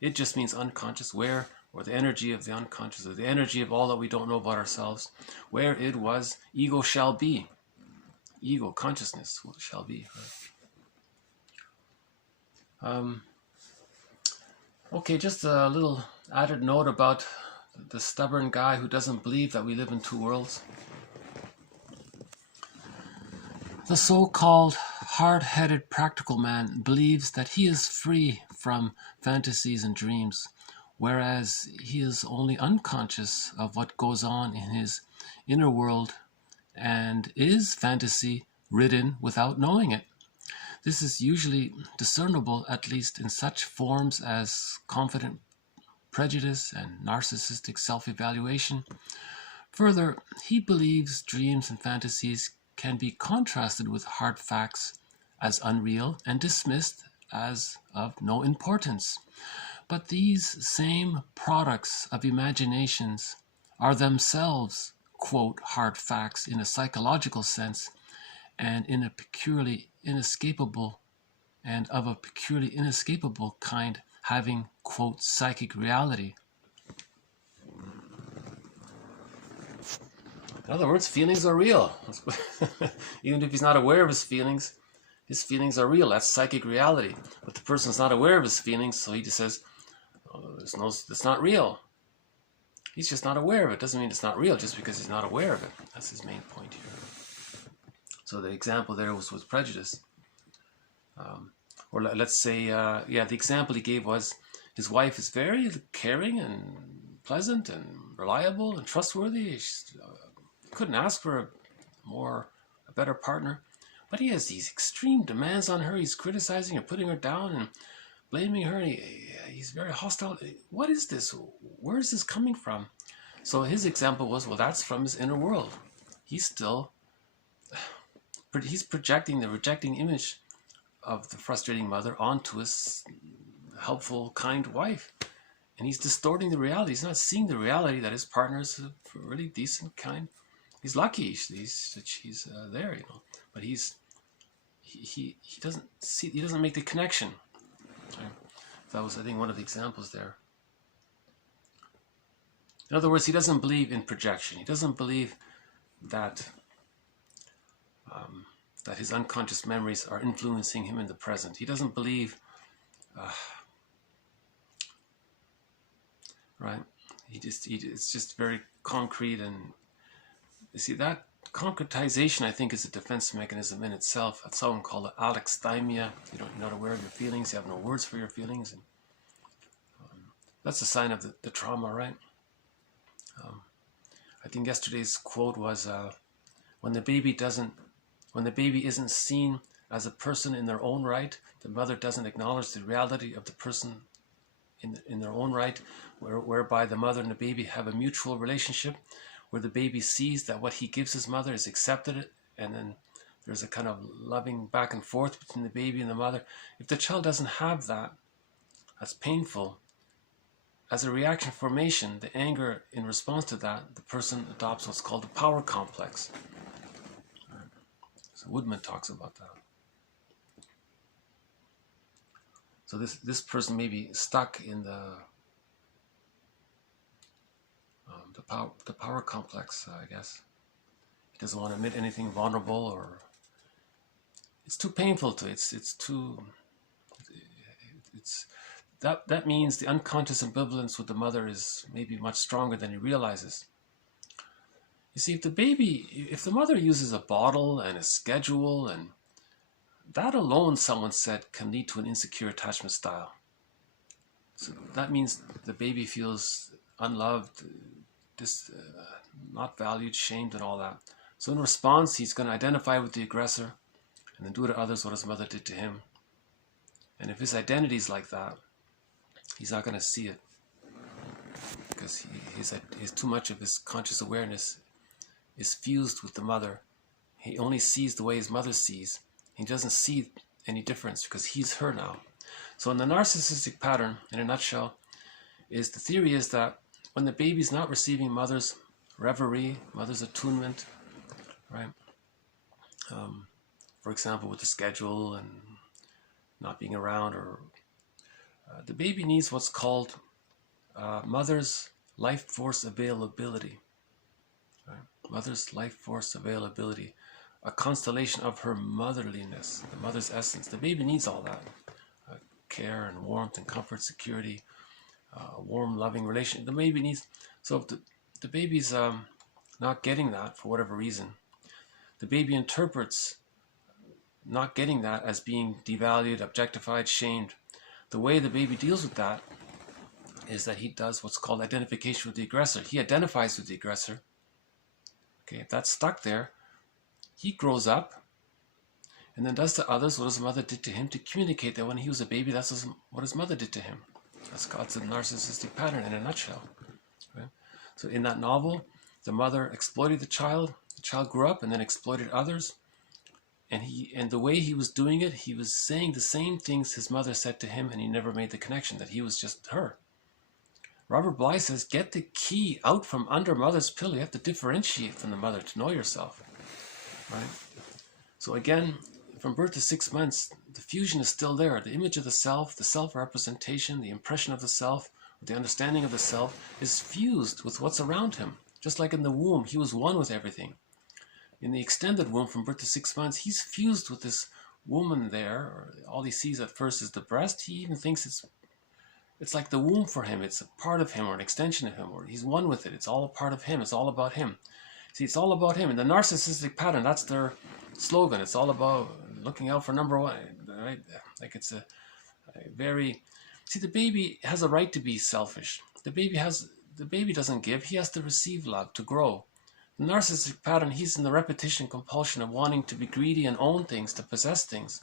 it just means unconscious. Where, or the energy of the unconscious, or the energy of all that we don't know about ourselves. Where it was, ego shall be. Ego, consciousness shall be. Right? Okay, just a little added note about the stubborn guy who doesn't believe that we live in two worlds. The so-called hard-headed practical man believes that he is free from fantasies and dreams, whereas he is only unconscious of what goes on in his inner world and is fantasy-ridden without knowing it. This is usually discernible, at least in such forms as confident prejudice and narcissistic self-evaluation. Further, he believes dreams and fantasies can be contrasted with hard facts as unreal and dismissed as of no importance. But these same products of imaginations are themselves, quote, hard facts in a psychological sense, and in a peculiarly inescapable and of a peculiarly inescapable kind, having, quote, psychic reality. In other words, feelings are real. Even if he's not aware of his feelings are real. That's psychic reality. But the person's not aware of his feelings, so he just says, oh, it's not real. He's just not aware of it. Doesn't mean it's not real just because he's not aware of it. That's his main point here. So the example there was with prejudice. Or let's say, the example he gave was his wife is very caring and pleasant and reliable and trustworthy. She couldn't ask for a better partner. But he has these extreme demands on her. He's criticizing her, putting her down and blaming her. And he's very hostile. What is this? Where is this coming from? So his example was, well, that's from his inner world. He's projecting the rejecting image of the frustrating mother onto his helpful, kind wife. And he's distorting the reality. He's not seeing the reality that his partner is a really decent, kind. He's lucky she's there, But he doesn't see. He doesn't make the connection. Right? That was, I think, one of the examples there. In other words, he doesn't believe in projection. He doesn't believe that that his unconscious memories are influencing him in the present. He doesn't believe, right? It's just very concrete, and you see that concretization, I think, is a defense mechanism in itself. That's someone called alexithymia. You're not aware of your feelings. You have no words for your feelings, and that's a sign of the trauma, right? I think yesterday's quote was, when the baby isn't seen as a person in their own right, the mother doesn't acknowledge the reality of the person in their own right, whereby the mother and the baby have a mutual relationship, where the baby sees that what he gives his mother is accepted, and then there's a kind of loving back and forth between the baby and the mother. If the child doesn't have that, that's painful. As a reaction formation, the anger in response to that, the person adopts what's called the power complex. So Woodman talks about that. So this person may be stuck in the power complex, I guess. He doesn't want to admit anything vulnerable, or it's too painful to. That means the unconscious ambivalence with the mother is maybe much stronger than he realizes. You see, if the mother uses a bottle and a schedule, and that alone, someone said, can lead to an insecure attachment style. So that means the baby feels unloved, not valued, shamed, and all that. So in response, he's going to identify with the aggressor and then do to others what his mother did to him. And if his identity is like that, he's not going to see it, because he's too much of his conscious awareness is fused with the mother. He only sees the way his mother sees. He doesn't see any difference because he's her now. So in the narcissistic pattern, in a nutshell, the theory is that when the baby's not receiving mother's reverie, mother's attunement, right? For example, with the schedule and not being around, or the baby needs what's called mother's life force availability. Right? Mother's life force availability, a constellation of her motherliness, the mother's essence. The baby needs all that. Care and warmth and comfort, security, warm, loving relation. The baby needs. So if the baby's not getting that for whatever reason, the baby interprets not getting that as being devalued, objectified, shamed. The way the baby deals with that is that he does what's called identification with the aggressor. He identifies with the aggressor. Okay, if that's stuck there, he grows up and then does to others what his mother did to him, to communicate that when he was a baby, that's what his mother did to him. That's a narcissistic pattern in a nutshell. Right? So in that novel, the mother exploited the child grew up and then exploited others, and the way he was doing it, he was saying the same things his mother said to him, and he never made the connection that he was just her. Robert Bly says, get the key out from under mother's pillow. You have to differentiate from the mother to know yourself. Right? So again, from birth to 6 months, the fusion is still there. The image of the self-representation, the impression of the self, the understanding of the self is fused with what's around him. Just like in the womb, he was one with everything. In the extended womb, from birth to 6 months, he's fused with this woman there. Or all he sees at first is the breast. He even thinks it's like the womb for him. It's a part of him, or an extension of him, or he's one with it. It's all a part of him. It's all about him. See, it's all about him. In the narcissistic pattern, that's their slogan. It's all about looking out for number one, right? Like it's a very... See, the baby has a right to be selfish. The baby doesn't give. He has to receive love to grow. The narcissistic pattern, he's in the repetition compulsion of wanting to be greedy and own things, to possess things.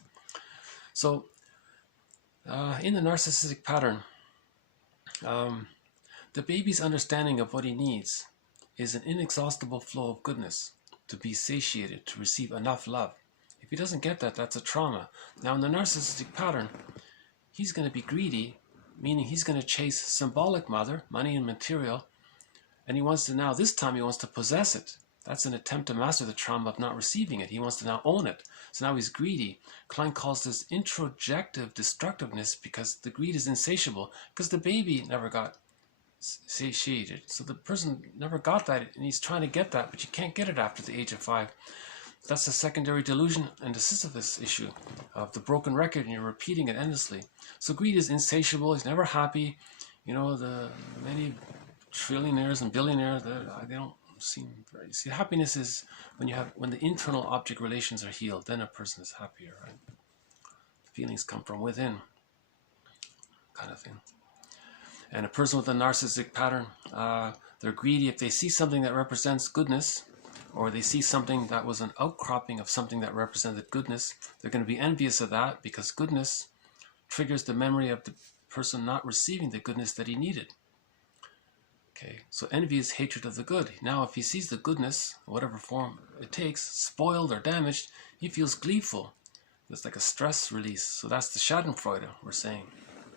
So in the narcissistic pattern, the baby's understanding of what he needs is an inexhaustible flow of goodness, to be satiated, to receive enough love. If he doesn't get that, that's a trauma. Now in the narcissistic pattern, he's going to be greedy, meaning he's going to chase symbolic mother, money and material, and he wants to now, this time he wants to possess it. That's an attempt to master the trauma of not receiving it. He wants to now own it. So now he's greedy. Klein calls this introjective destructiveness, because the greed is insatiable, because the baby never got satiated. So the person never got that, and he's trying to get that, but you can't get it after the age of 5. That's the secondary delusion and the Sisyphus issue of the broken record, and you're repeating it endlessly. So greed is insatiable. He's never happy. You know, the many trillionaires and billionaires, they don't seem very... See, happiness is when the internal object relations are healed, then a person is happier, right? Feelings come from within, kind of thing. And a person with a narcissistic pattern, they're greedy. If they see something that represents goodness, or they see something that was an outcropping of something that represented goodness, they're going to be envious of that, because goodness triggers the memory of the person not receiving the goodness that he needed. Okay, so envy is hatred of the good. Now, if he sees the goodness, whatever form it takes, spoiled or damaged, he feels gleeful. It's like a stress release. So that's the Schadenfreude we're saying.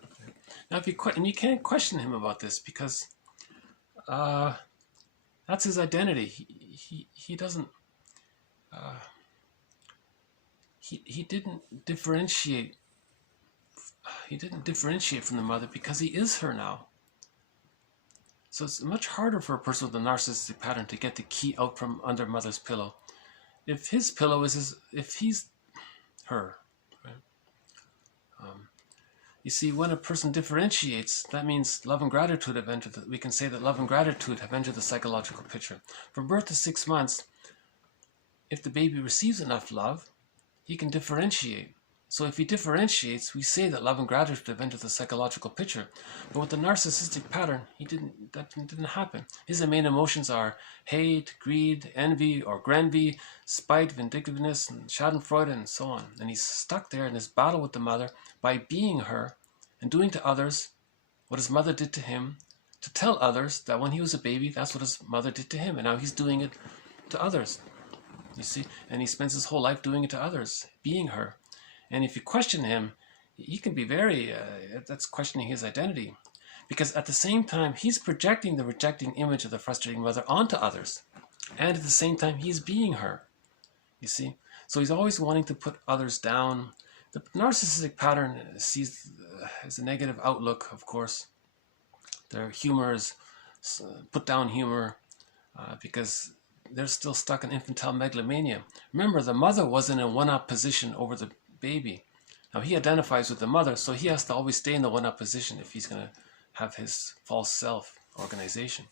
Okay. Now, and you can't question him about this because that's his identity. He doesn't. He didn't differentiate. He didn't differentiate from the mother because he is her now. So it's much harder for a person with a narcissistic pattern to get the key out from under mother's pillow. If his pillow is if he's her, right? You see, when a person differentiates, that means love and gratitude have entered. We can say that love and gratitude have entered the psychological picture. From birth to 6 months, if the baby receives enough love, he can differentiate. So if he differentiates, we say that love and gratitude have entered the psychological picture. But with the narcissistic pattern, that didn't happen. His main emotions are hate, greed, envy or granvy, spite, vindictiveness, and schadenfreude, and so on. And he's stuck there in this battle with the mother by being her and doing to others what his mother did to him, to tell others that when he was a baby, that's what his mother did to him. And now he's doing it to others, you see. And he spends his whole life doing it to others, being her. And if you question him, he can be that's questioning his identity. Because at the same time, he's projecting the rejecting image of the frustrating mother onto others. And at the same time, he's being her, you see. So he's always wanting to put others down. The narcissistic pattern sees as a negative outlook, of course. Their humor is put down humor because they're still stuck in infantile megalomania. Remember, the mother was in a one-up position over the baby. Now he identifies with the mother, so he has to always stay in the one-up position if he's going to have his false self organization.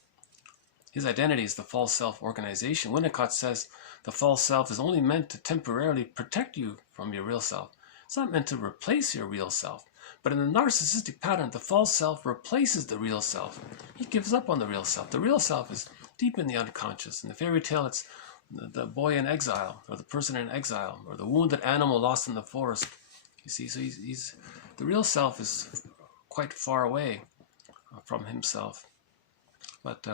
His identity is the false self organization. Winnicott says the false self is only meant to temporarily protect you from your real self. It's not meant to replace your real self. But in the narcissistic pattern, the false self replaces the real self. He gives up on the real self. The real self is deep in the unconscious. In the fairy tale, it's the boy in exile, or the person in exile, or the wounded animal lost in the forest. You see, so the real self is quite far away from himself. But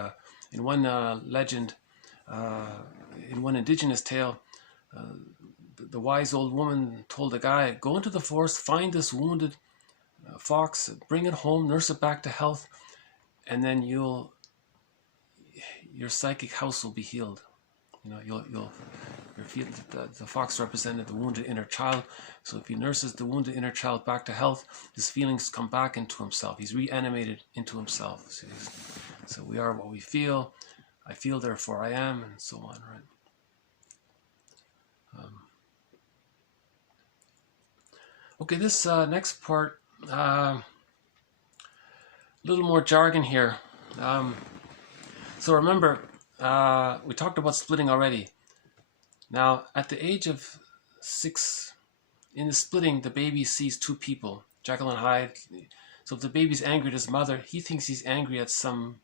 in one legend, in one indigenous tale, the wise old woman told the guy, go into the forest, find this wounded fox, bring it home, nurse it back to health, and then your psychic house will be healed. You know, you'll feel that the fox represented the wounded inner child. So if he nurses the wounded inner child back to health, his feelings come back into himself. He's reanimated into himself. So we are what we feel. I feel, therefore I am, and so on, right? Okay, this next part, a little more jargon here. So remember, we talked about splitting already. Now, at the age of 6, in the splitting, the baby sees 2 people, Jekyll and Hyde. So if the baby's angry at his mother, he thinks he's angry at some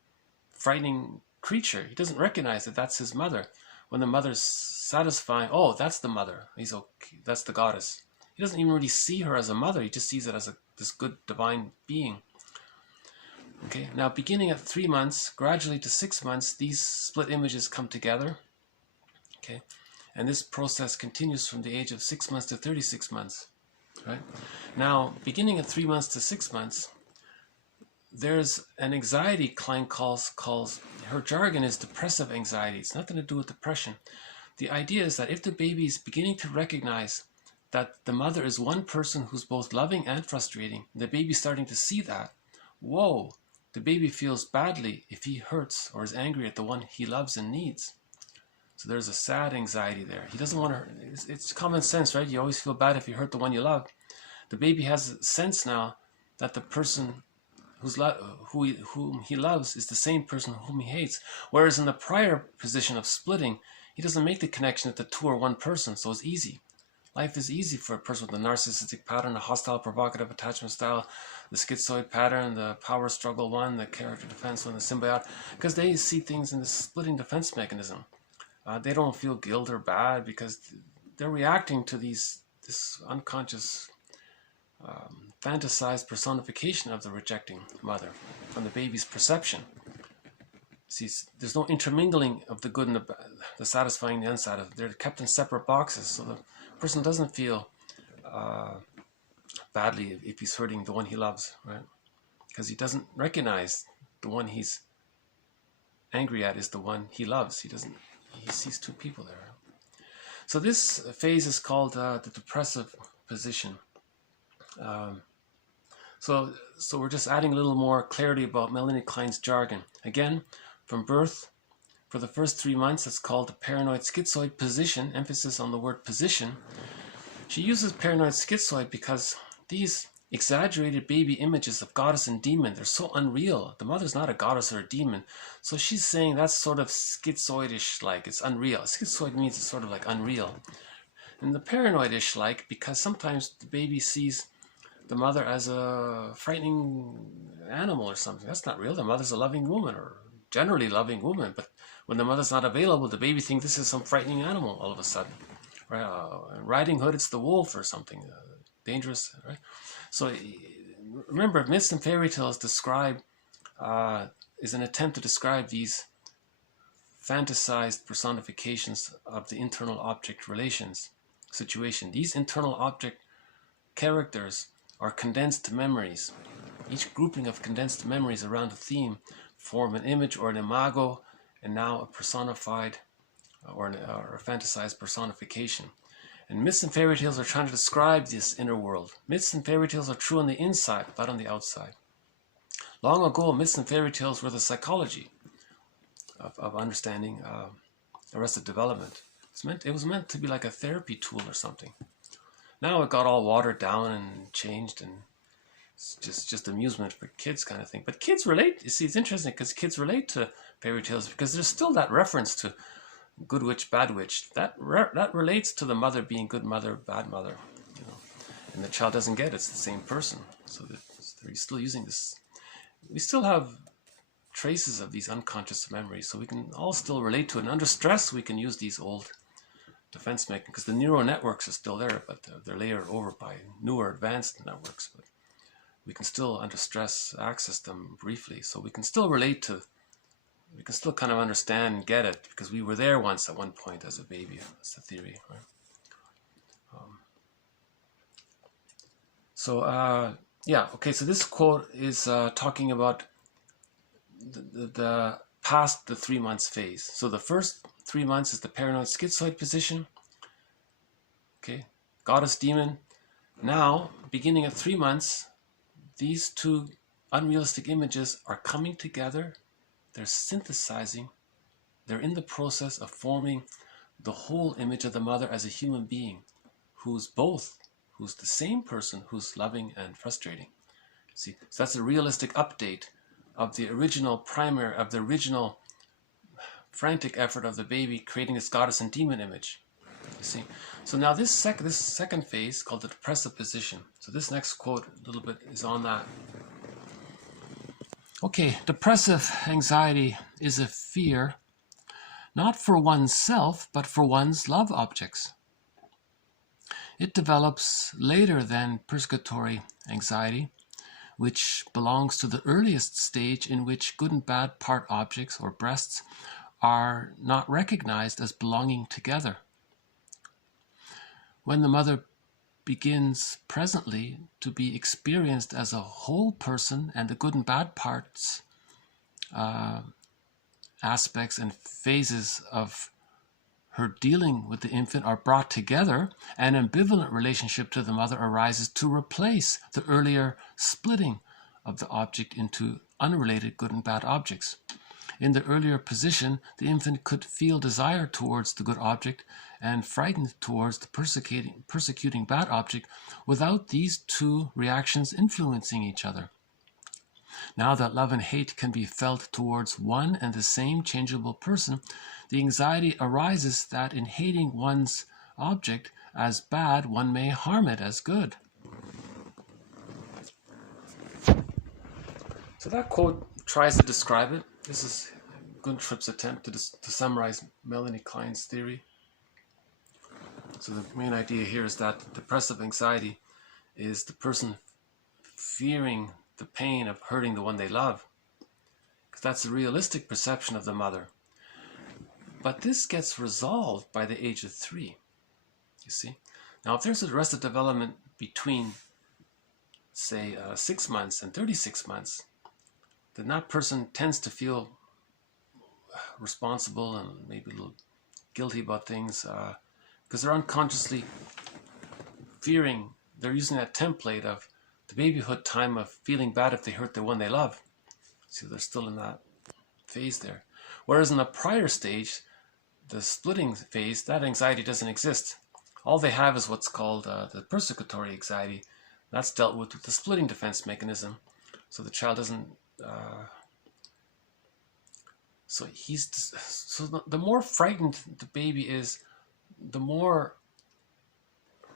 frightening creature. He doesn't recognize that that's his mother. When the mother's satisfying, oh, that's the mother. He's okay. That's the goddess. He doesn't even really see her as a mother. He just sees it as this good divine being. Okay, now beginning at 3 months, gradually to 6 months, these split images come together. Okay, and this process continues from the age of 6 months to 36 months. Right? Now, beginning at 3 months to 6 months, there's an anxiety client calls, her jargon is depressive anxiety. It's nothing to do with depression. The idea is that if the baby is beginning to recognize that the mother is one person who's both loving and frustrating, the baby's starting to see that, whoa, the baby feels badly if he hurts or is angry at the one he loves and needs. So there's a sad anxiety there. He doesn't want to hurt. It's common sense, right? You always feel bad if you hurt the one you love. The baby has a sense now that the person whom he loves is the same person whom he hates. Whereas in the prior position of splitting, he doesn't make the connection that the two are one person, so it's easy. Life is easy for a person with a narcissistic pattern, a hostile provocative attachment style, the schizoid pattern, the power struggle one, the character defense one, the symbiote, because they see things in the splitting defense mechanism. They don't feel guilt or bad because they're reacting to this unconscious fantasized personification of the rejecting mother from the baby's perception. See, there's no intermingling of the good and the bad, the satisfying and the unsatisfying. They're kept in separate boxes, so the person doesn't feel badly if he's hurting the one he loves, right? Because he doesn't recognize the one he's angry at is the one he loves. He sees two people there. So this phase is called the depressive position. So we're just adding a little more clarity about Melanie Klein's jargon. Again, from birth, for the first 3 months, it's called the paranoid schizoid position, emphasis on the word position. She uses paranoid schizoid because these exaggerated baby images of goddess and demon, they're so unreal. The mother's not a goddess or a demon. So she's saying that's sort of schizoidish, like it's unreal. Schizoid means it's sort of like unreal. And the paranoidish, like, because sometimes the baby sees the mother as a frightening animal or something. That's not real. The mother's a loving woman, or generally loving woman. But when the mother's not available, the baby thinks this is some frightening animal all of a sudden. Right? Riding Hood, it's the wolf or something. Dangerous, right? So remember, myths and fairy tales describe, is an attempt to describe these fantasized personifications of the internal object relations situation. These internal object characters are condensed memories. Each grouping of condensed memories around a theme form an image or an imago, and now a personified or a fantasized personification. And myths and fairy tales are trying to describe this inner world. Myths and fairy tales are true on the inside, but on the outside. Long ago, myths and fairy tales were the psychology of understanding arrested development. It was meant to be like a therapy tool or something. Now it got all watered down and changed, and it's just amusement for kids kind of thing. But kids relate. You see, it's interesting because kids relate to fairy tales because there's still that reference to good witch, bad witch. That relates to the mother being good mother, bad mother, you know. And the child doesn't get it. It's the same person. So they're still using this. We still have traces of these unconscious memories, so we can all still relate to it. And under stress, we can use these old defense mechanisms because the neural networks are still there, but they're layered over by newer, advanced networks. But we can still, under stress, access them briefly. So we can still relate to. We can still kind of understand and get it because we were there once at one point as a baby. That's the theory, right? Yeah, okay, so this quote is talking about the past the 3 months phase. So the first 3 months is the paranoid schizoid position. Okay, goddess demon. Now, beginning at 3 months, these two unrealistic images are coming together. They're synthesizing. They're in the process of forming the whole image of the mother as a human being who's the same person who's loving and frustrating. See, so that's a realistic update of the original primary, of the original frantic effort of the baby creating this goddess and demon image. You see, so now this second phase called the depressive position. So this next quote a little bit is on that. Okay, depressive anxiety is a fear not for oneself, but for one's love objects. It develops later than persecutory anxiety, which belongs to the earliest stage in which good and bad part objects or breasts are not recognized as belonging together. When the mother begins presently to be experienced as a whole person and the good and bad parts, aspects and phases of her dealing with the infant are brought together, an ambivalent relationship to the mother arises to replace the earlier splitting of the object into unrelated good and bad objects. In the earlier position, the infant could feel desire towards the good object and frightened towards the persecuting bad object without these two reactions influencing each other. Now that love and hate can be felt towards one and the same changeable person, the anxiety arises that in hating one's object as bad, one may harm it as good. So that quote tries to describe it. This is Guntrip's attempt to summarize Melanie Klein's theory. So the main idea here is that depressive anxiety is the person fearing the pain of hurting the one they love, because that's a realistic perception of the mother. But this gets resolved by the age of 3, you see. Now, if there's arrested development between, say, 6 months and 36 months, then that person tends to feel responsible and maybe a little guilty about things because they're unconsciously fearing, they're using that template of the babyhood time of feeling bad if they hurt the one they love. So they're still in that phase there. Whereas in the prior stage, the splitting phase, that anxiety doesn't exist. All they have is what's called the persecutory anxiety. That's dealt with the splitting defense mechanism. So the child doesn't. So the more frightened the baby is, the more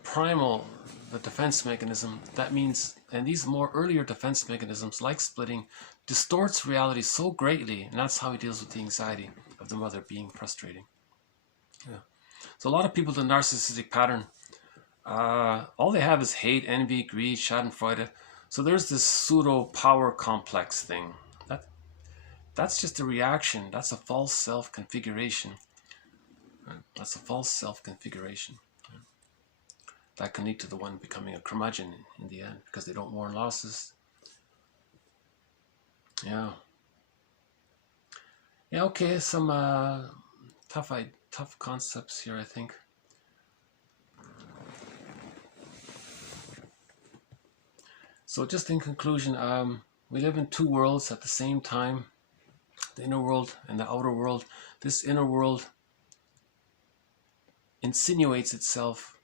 primal the defense mechanism. That means, and these more earlier defense mechanisms like splitting distorts reality so greatly, and that's how he deals with the anxiety of the mother being frustrating. Yeah. So a lot of people with a narcissistic pattern, all they have is hate, envy, greed, schadenfreude. So there's this pseudo power complex thing. That's just a reaction. That's a false self-configuration. That's a false self-configuration. That can lead to the one becoming a curmudgeon in the end because they don't mourn losses. Yeah. Yeah, okay, some tough concepts here, I think. So just in conclusion, we live in two worlds at the same time, the inner world and the outer world. This inner world insinuates itself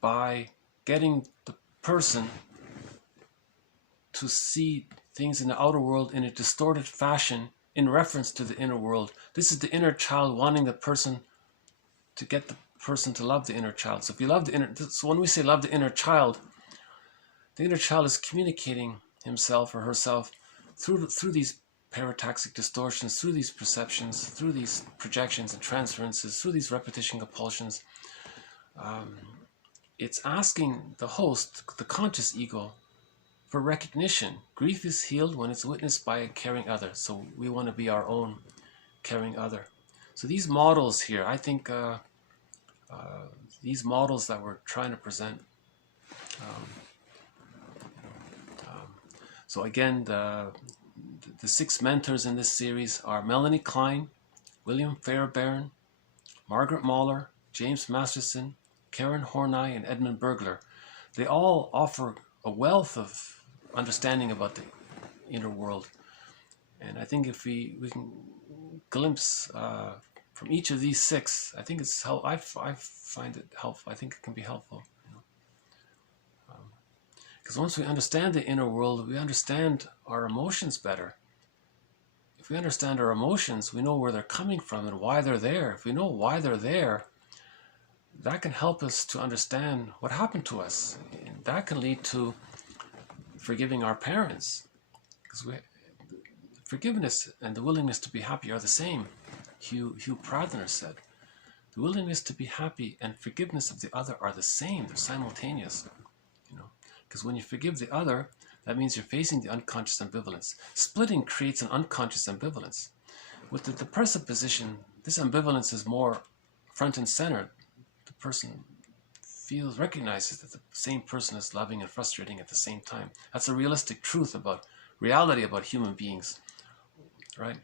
by getting the person to see things in the outer world in a distorted fashion in reference to the inner world. This is the inner child wanting the person to get the person to love the inner child. So if you love the inner, so when we say love the inner child is communicating himself or herself through these parataxic distortions, through these perceptions, through these projections and transferences, through these repetition compulsions. It's asking the host, the conscious ego, for recognition. Grief is healed when it's witnessed by a caring other. So we want to be our own caring other. So these models here, I think these models that we're trying to present. So again, the 6 mentors in this series are Melanie Klein, William Fairbairn, Margaret Mahler, James Masterson, Karen Horney, and Edmund Bergler. They all offer a wealth of understanding about the inner world. And I think if we can glimpse from each of these 6, I think it's how I find it helpful. I think it can be helpful. Because once we understand the inner world, we understand our emotions better. If we understand our emotions, we know where they're coming from and why they're there. If we know why they're there, that can help us to understand what happened to us. And that can lead to forgiving our parents. Because forgiveness and the willingness to be happy are the same. Hugh Pradner said, the willingness to be happy and forgiveness of the other are the same. They're simultaneous. Because when you forgive the other, that means you're facing the unconscious ambivalence. Splitting creates an unconscious ambivalence. With the depressive position, this ambivalence is more front and center. The person recognizes that the same person is loving and frustrating at the same time. That's a realistic truth about reality about human beings, right?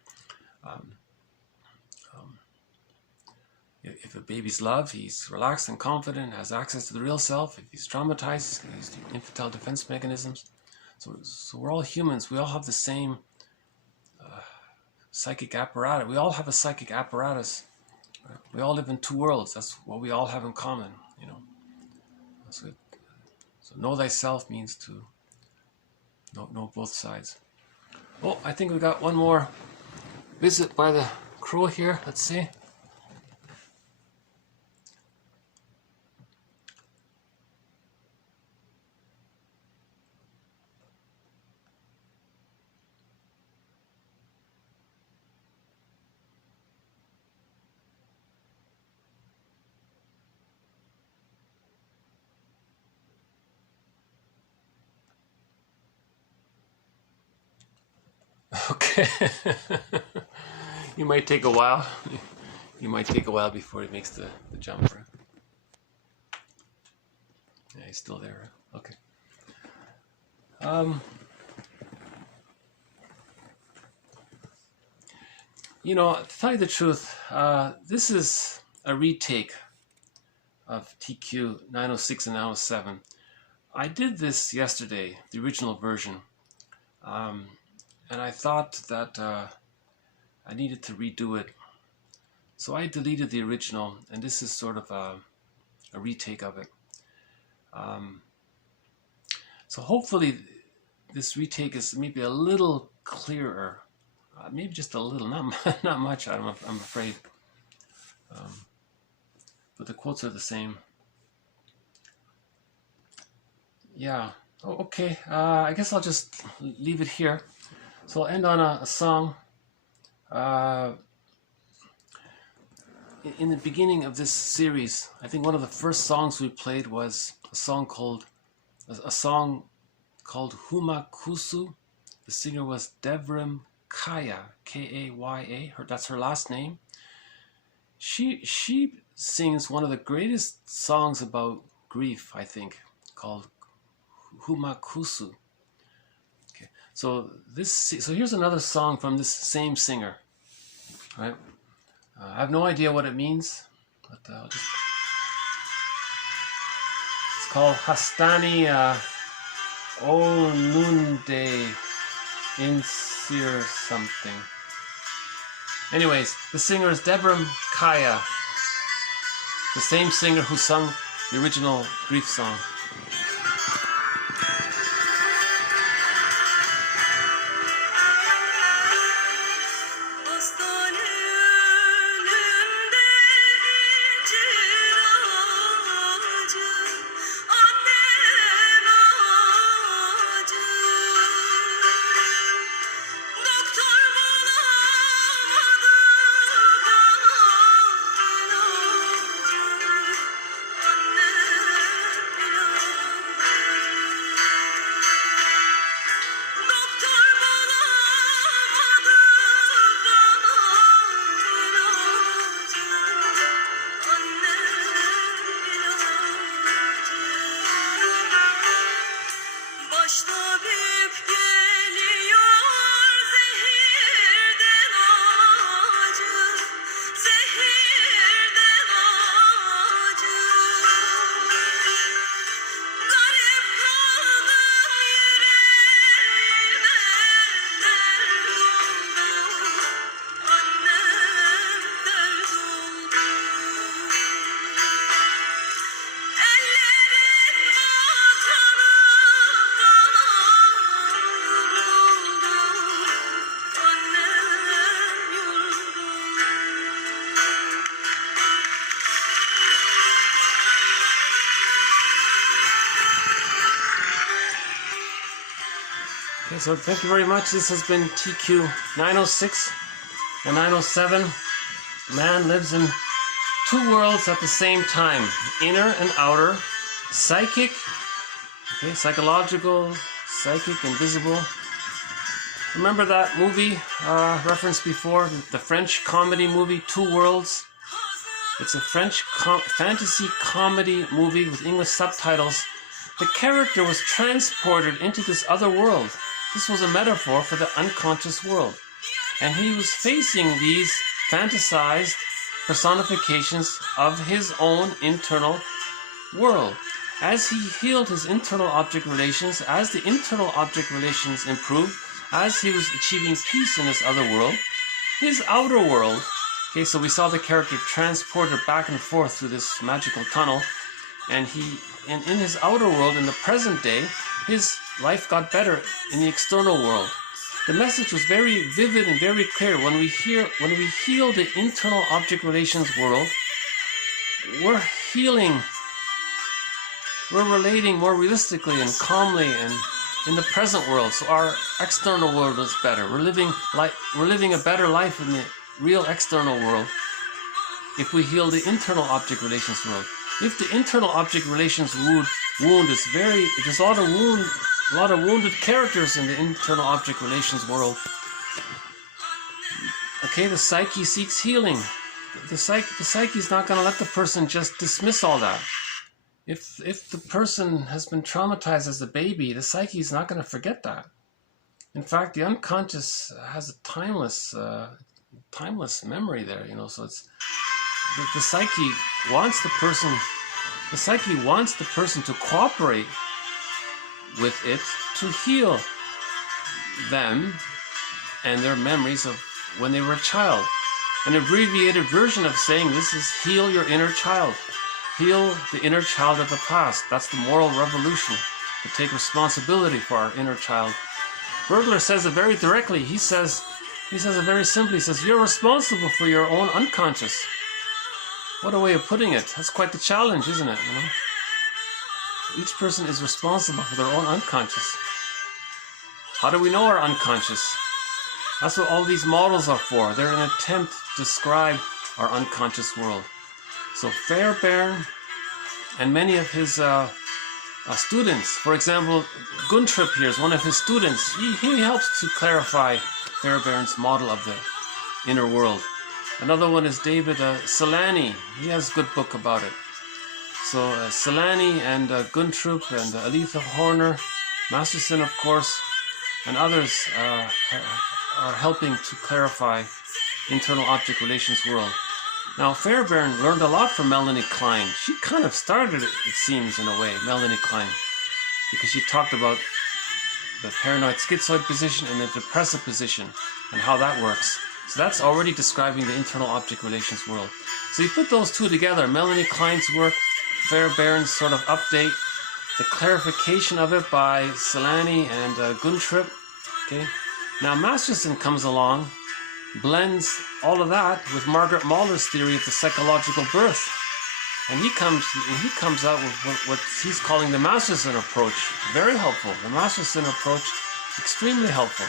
If a baby's loved, he's relaxed and confident, has access to the real self. If he's traumatized, he's the infantile defense mechanisms. So we're all humans. We all have the same psychic apparatus. We all have a psychic apparatus. Right? We all live in two worlds. That's what we all have in common. So know thyself means to know both sides. Oh, I think we got one more visit by the crow here. Let's see. You might take a while. You might take a while before he makes the jump, right? Yeah, he's still there. Okay. You know, to tell you the truth, this is a retake of TQ 906 and 907. I did this yesterday, the original version, and I thought that I needed to redo it. So I deleted the original, and this is sort of a retake of it. So hopefully this retake is maybe a little clearer, maybe just a little, not much, I'm afraid. But the quotes are the same. Yeah, oh, okay, I guess I'll just leave it here. So I'll end on a song. In the beginning of this series, I think one of the first songs we played was a song called Huma Kusu. The singer was Devrim Kaya, K-A-Y-A. That's her last name. She sings one of the greatest songs about grief, I think, called Huma Kusu. Okay, so here's another song from this same singer. All right. I have no idea what it means, but it's called Hastani Onunde Insir something. Anyways, the singer is Devrim Kaya, the same singer who sung the original grief song. Okay, so thank you very much. This has been TQ 906 and 907. Man lives in two worlds at the same time, inner and outer, psychic, okay, psychological, psychic, invisible. Remember that movie referenced before, the French comedy movie, Two Worlds? It's a French fantasy comedy movie with English subtitles. The character was transported into this other world. This was a metaphor for the unconscious world. And he was facing these fantasized personifications of his own internal world. As he healed his internal object relations, as the internal object relations improved, as he was achieving peace in this other world, his outer world, okay, so we saw the character transported back and forth through this magical tunnel, and in his outer world, in the present day, his life got better in the external world. The message was very vivid and very clear. When we heal the internal object relations world, we're healing, we're relating more realistically and calmly and in the present world. So our external world is better. We're living a better life in the real external world if we heal the internal object relations world. If the internal object relations wound is there's a lot of wounded characters in the internal object relations world. Okay, the psyche seeks healing. The psyche is not going to let the person just dismiss all that. If the person has been traumatized as a baby, the psyche is not going to forget that. In fact, the unconscious has a timeless memory there, you know. So it's the psyche wants the person. The psyche wants the person to cooperate with it to heal them and their memories of when they were a child. An abbreviated version of saying this is heal your inner child. Heal the inner child of the past. That's the moral revolution, to take responsibility for our inner child. Bergler says it very directly. He says it very simply. He says, you're responsible for your own unconscious. What a way of putting it. That's quite the challenge, isn't it? You know? Each person is responsible for their own unconscious. How do we know our unconscious? That's what all these models are for. They're an attempt to describe our unconscious world. So Fairbairn and many of his students, for example, Guntrup here is one of his students. He helps to clarify Fairbairn's model of the inner world. Another one is David Solani. He has a good book about it. So Solani and Guntrup and Aletha Horner, Masterson, of course, and others are helping to clarify internal object relations world. Now, Fairbairn learned a lot from Melanie Klein. She kind of started it seems, in a way, Melanie Klein, because she talked about the paranoid schizoid position and the depressive position and how that works. So that's already describing the internal object relations world. So you put those two together, Melanie Klein's work, Fairbairn's sort of update, the clarification of it by Solani and Guntrup. Okay. Now Masterson comes along, blends all of that with Margaret Mahler's theory of the psychological birth, and he comes out with what he's calling the Masterson approach. Very helpful. The Masterson approach, extremely helpful.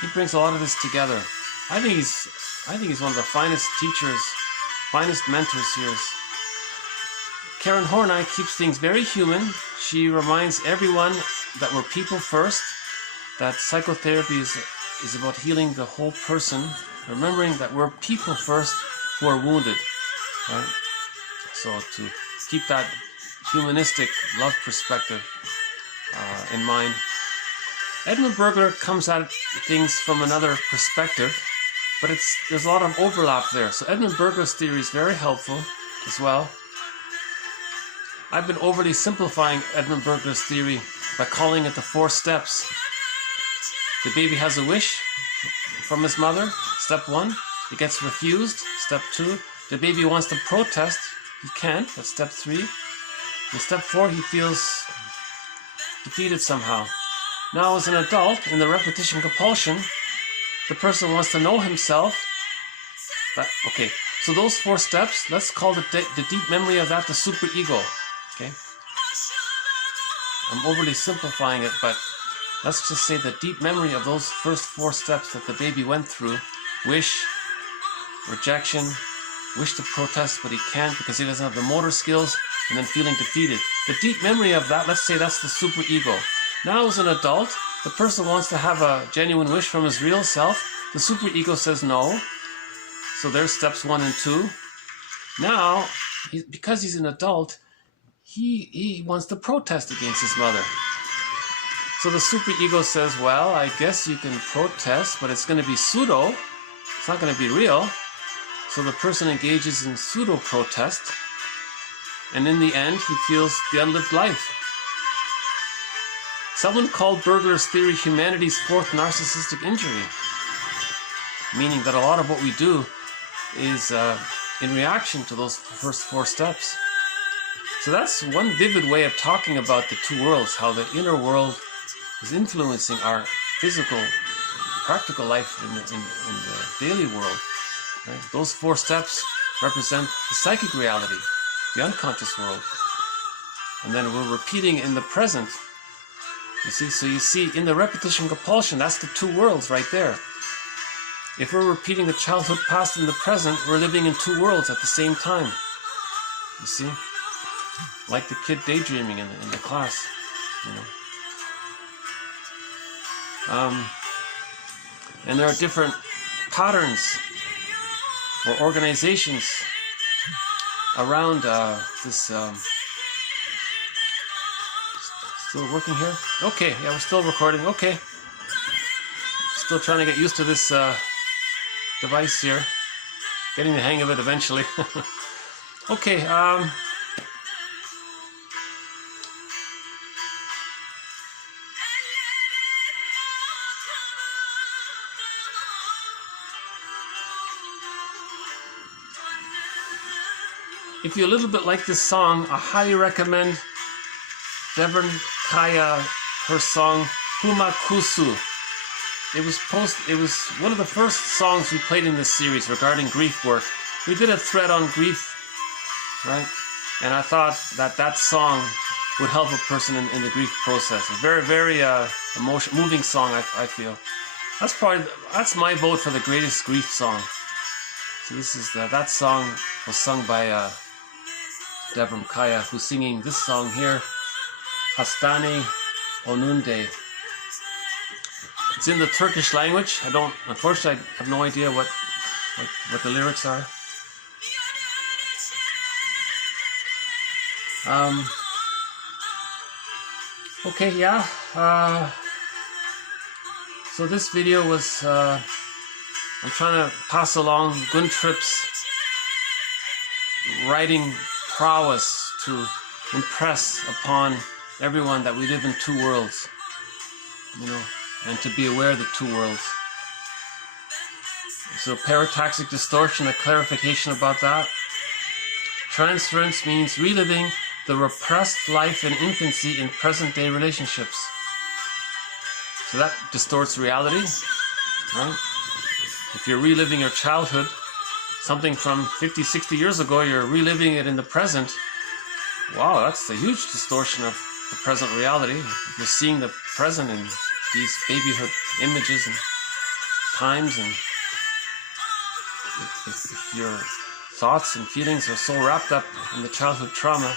He brings a lot of this together. I think he's one of the finest teachers, finest mentors here. Karen Horney keeps things very human. She reminds everyone that we're people first, that psychotherapy is about healing the whole person, remembering that we're people first who are wounded, right? So to keep that humanistic love perspective in mind. Edmund Bergler comes at things from another perspective, but there's a lot of overlap there. So Edmund Bergler's theory is very helpful as well. I've been overly simplifying Edmund Bergler's theory by calling it the 4 steps. The baby has a wish from his mother, step 1. It gets refused, step 2. The baby wants to protest, he can't, that's step 3. In step 4, he feels defeated somehow. Now as an adult, in the repetition compulsion, the person wants to know himself. Okay, so those 4 steps, let's call the deep memory of that the superego. Okay, I'm overly simplifying it, but let's just say the deep memory of those first 4 steps that the baby went through: wish, rejection, wish to protest but he can't because he doesn't have the motor skills, and then feeling defeated. The deep memory of that, let's say that's the superego. Now as an adult, the person wants to have a genuine wish from his real self. The superego says no. So there's steps 1 and 2. Now, because he's an adult, he wants to protest against his mother. So the superego says, well, I guess you can protest, but it's going to be pseudo. It's not going to be real. So the person engages in pseudo-protest, and in the end, he feels the unlived life. Someone called Bergler's theory humanity's 4th narcissistic injury, meaning that a lot of what we do is in reaction to those first 4 steps. So that's one vivid way of talking about the 2 worlds, how the inner world is influencing our physical, practical life in the daily world. Right? Those 4 steps represent the psychic reality, the unconscious world. And then we're repeating in the present. You see, so you see in the repetition compulsion, that's the 2 worlds right there. If we're repeating the childhood past in the present, we're living in 2 worlds at the same time. You see? Like the kid daydreaming in the class, you know. And there are different patterns or organizations around this. Still working here? Okay, yeah, we're still recording. Okay. Still trying to get used to this device here. Getting the hang of it eventually. Okay, if you're a little bit like this song, I highly recommend Devon Kaya, her song Humakusu. It was one of the first songs we played in this series regarding grief work. We did a thread on grief, right? And I thought that song would help a person in the grief process. A very, very moving song, I feel. That's my vote for the greatest grief song. So this is that song was sung by Devon Kaya, who's singing this song here. Hastane Onunde. It's in the Turkish language. Unfortunately, I have no idea what the lyrics are. Okay, yeah. So this video was, I'm trying to pass along Guntrip's writing prowess to impress upon everyone that we live in two worlds, and to be aware of the two worlds. So parataxic distortion, a clarification about that. Transference means reliving the repressed life in infancy in present-day relationships. So that distorts reality, right? If you're reliving your childhood, something from 50, 60 years ago, you're reliving it in the present. Wow, that's a huge distortion of the present reality. You're seeing the present in these babyhood images and times, and if your thoughts and feelings are so wrapped up in the childhood trauma.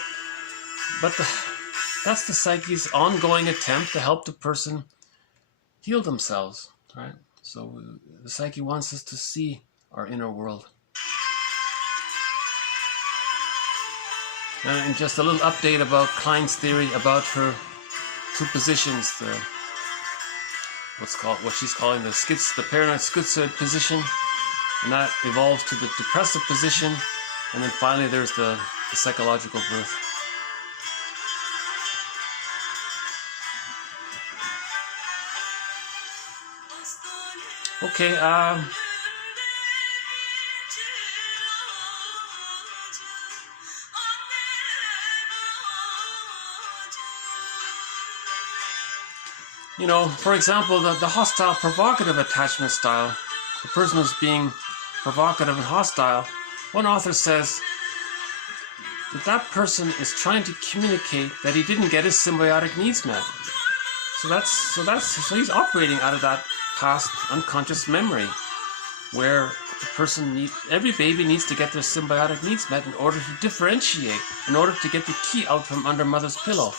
But that's the psyche's ongoing attempt to help the person heal themselves, right? So the psyche wants us to see our inner world. And just a little update about Klein's theory about her two positions, what she's calling the paranoid schizoid position, and that evolves to the depressive position, and then finally there's the psychological birth. Okay, for example, the hostile provocative attachment style, the person who's being provocative and hostile, one author says that person is trying to communicate that he didn't get his symbiotic needs met. So he's operating out of that past unconscious memory, where every baby needs to get their symbiotic needs met in order to differentiate, in order to get the key out from under mother's pillow.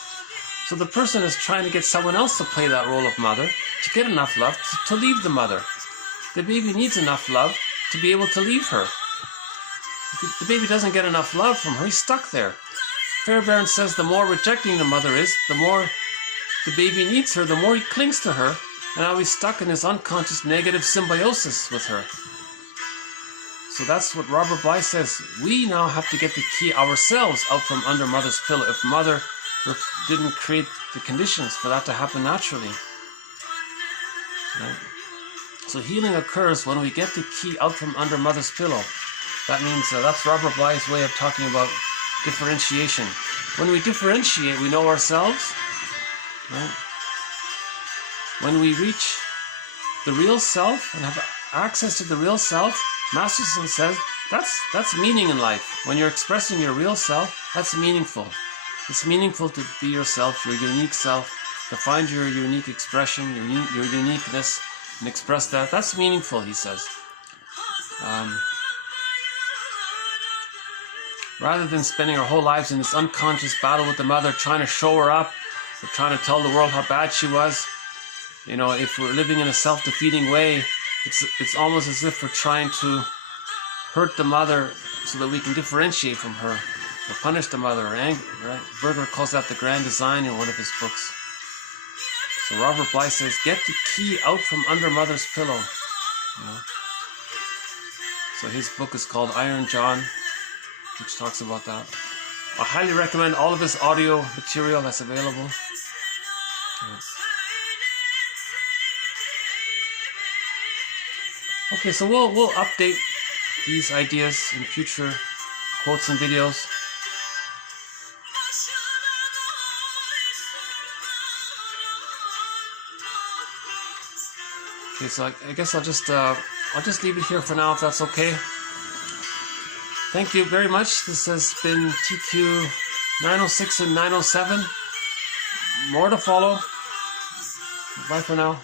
So the person is trying to get someone else to play that role of mother, to get enough love to leave the mother. The baby needs enough love to be able to leave her. If the baby doesn't get enough love from her, he's stuck there. Fairbairn says the more rejecting the mother is, the more the baby needs her, the more he clings to her, and now he's stuck in his unconscious negative symbiosis with her. So that's what Robert Bly says. We now have to get the key ourselves out from under mother's pillow if mother didn't create the conditions for that to happen naturally. Right? So healing occurs when we get the key out from under mother's pillow. That means that's Robert Bly's way of talking about differentiation. When we differentiate, we know ourselves. Right? When we reach the real self and have access to the real self, Masterson says that's meaning in life. When you're expressing your real self, that's meaningful. It's meaningful to be yourself, your unique self, to find your unique expression, your uniqueness, and express that. That's meaningful, he says. Rather than spending our whole lives in this unconscious battle with the mother, trying to show her up, or trying to tell the world how bad she was, if we're living in a self-defeating way, it's almost as if we're trying to hurt the mother so that we can differentiate from her, or punish the mother, or anger, right? Berger calls that the grand design in one of his books. So Robert Bly says, get the key out from under mother's pillow. You know? So his book is called Iron John, which talks about that. I highly recommend all of his audio material that's available. Yeah. Okay, so we'll update these ideas in future quotes and videos. Okay, so I guess I'll just leave it here for now, if that's okay. Thank you very much. This has been TQ 906 and 907. More to follow. Bye for now.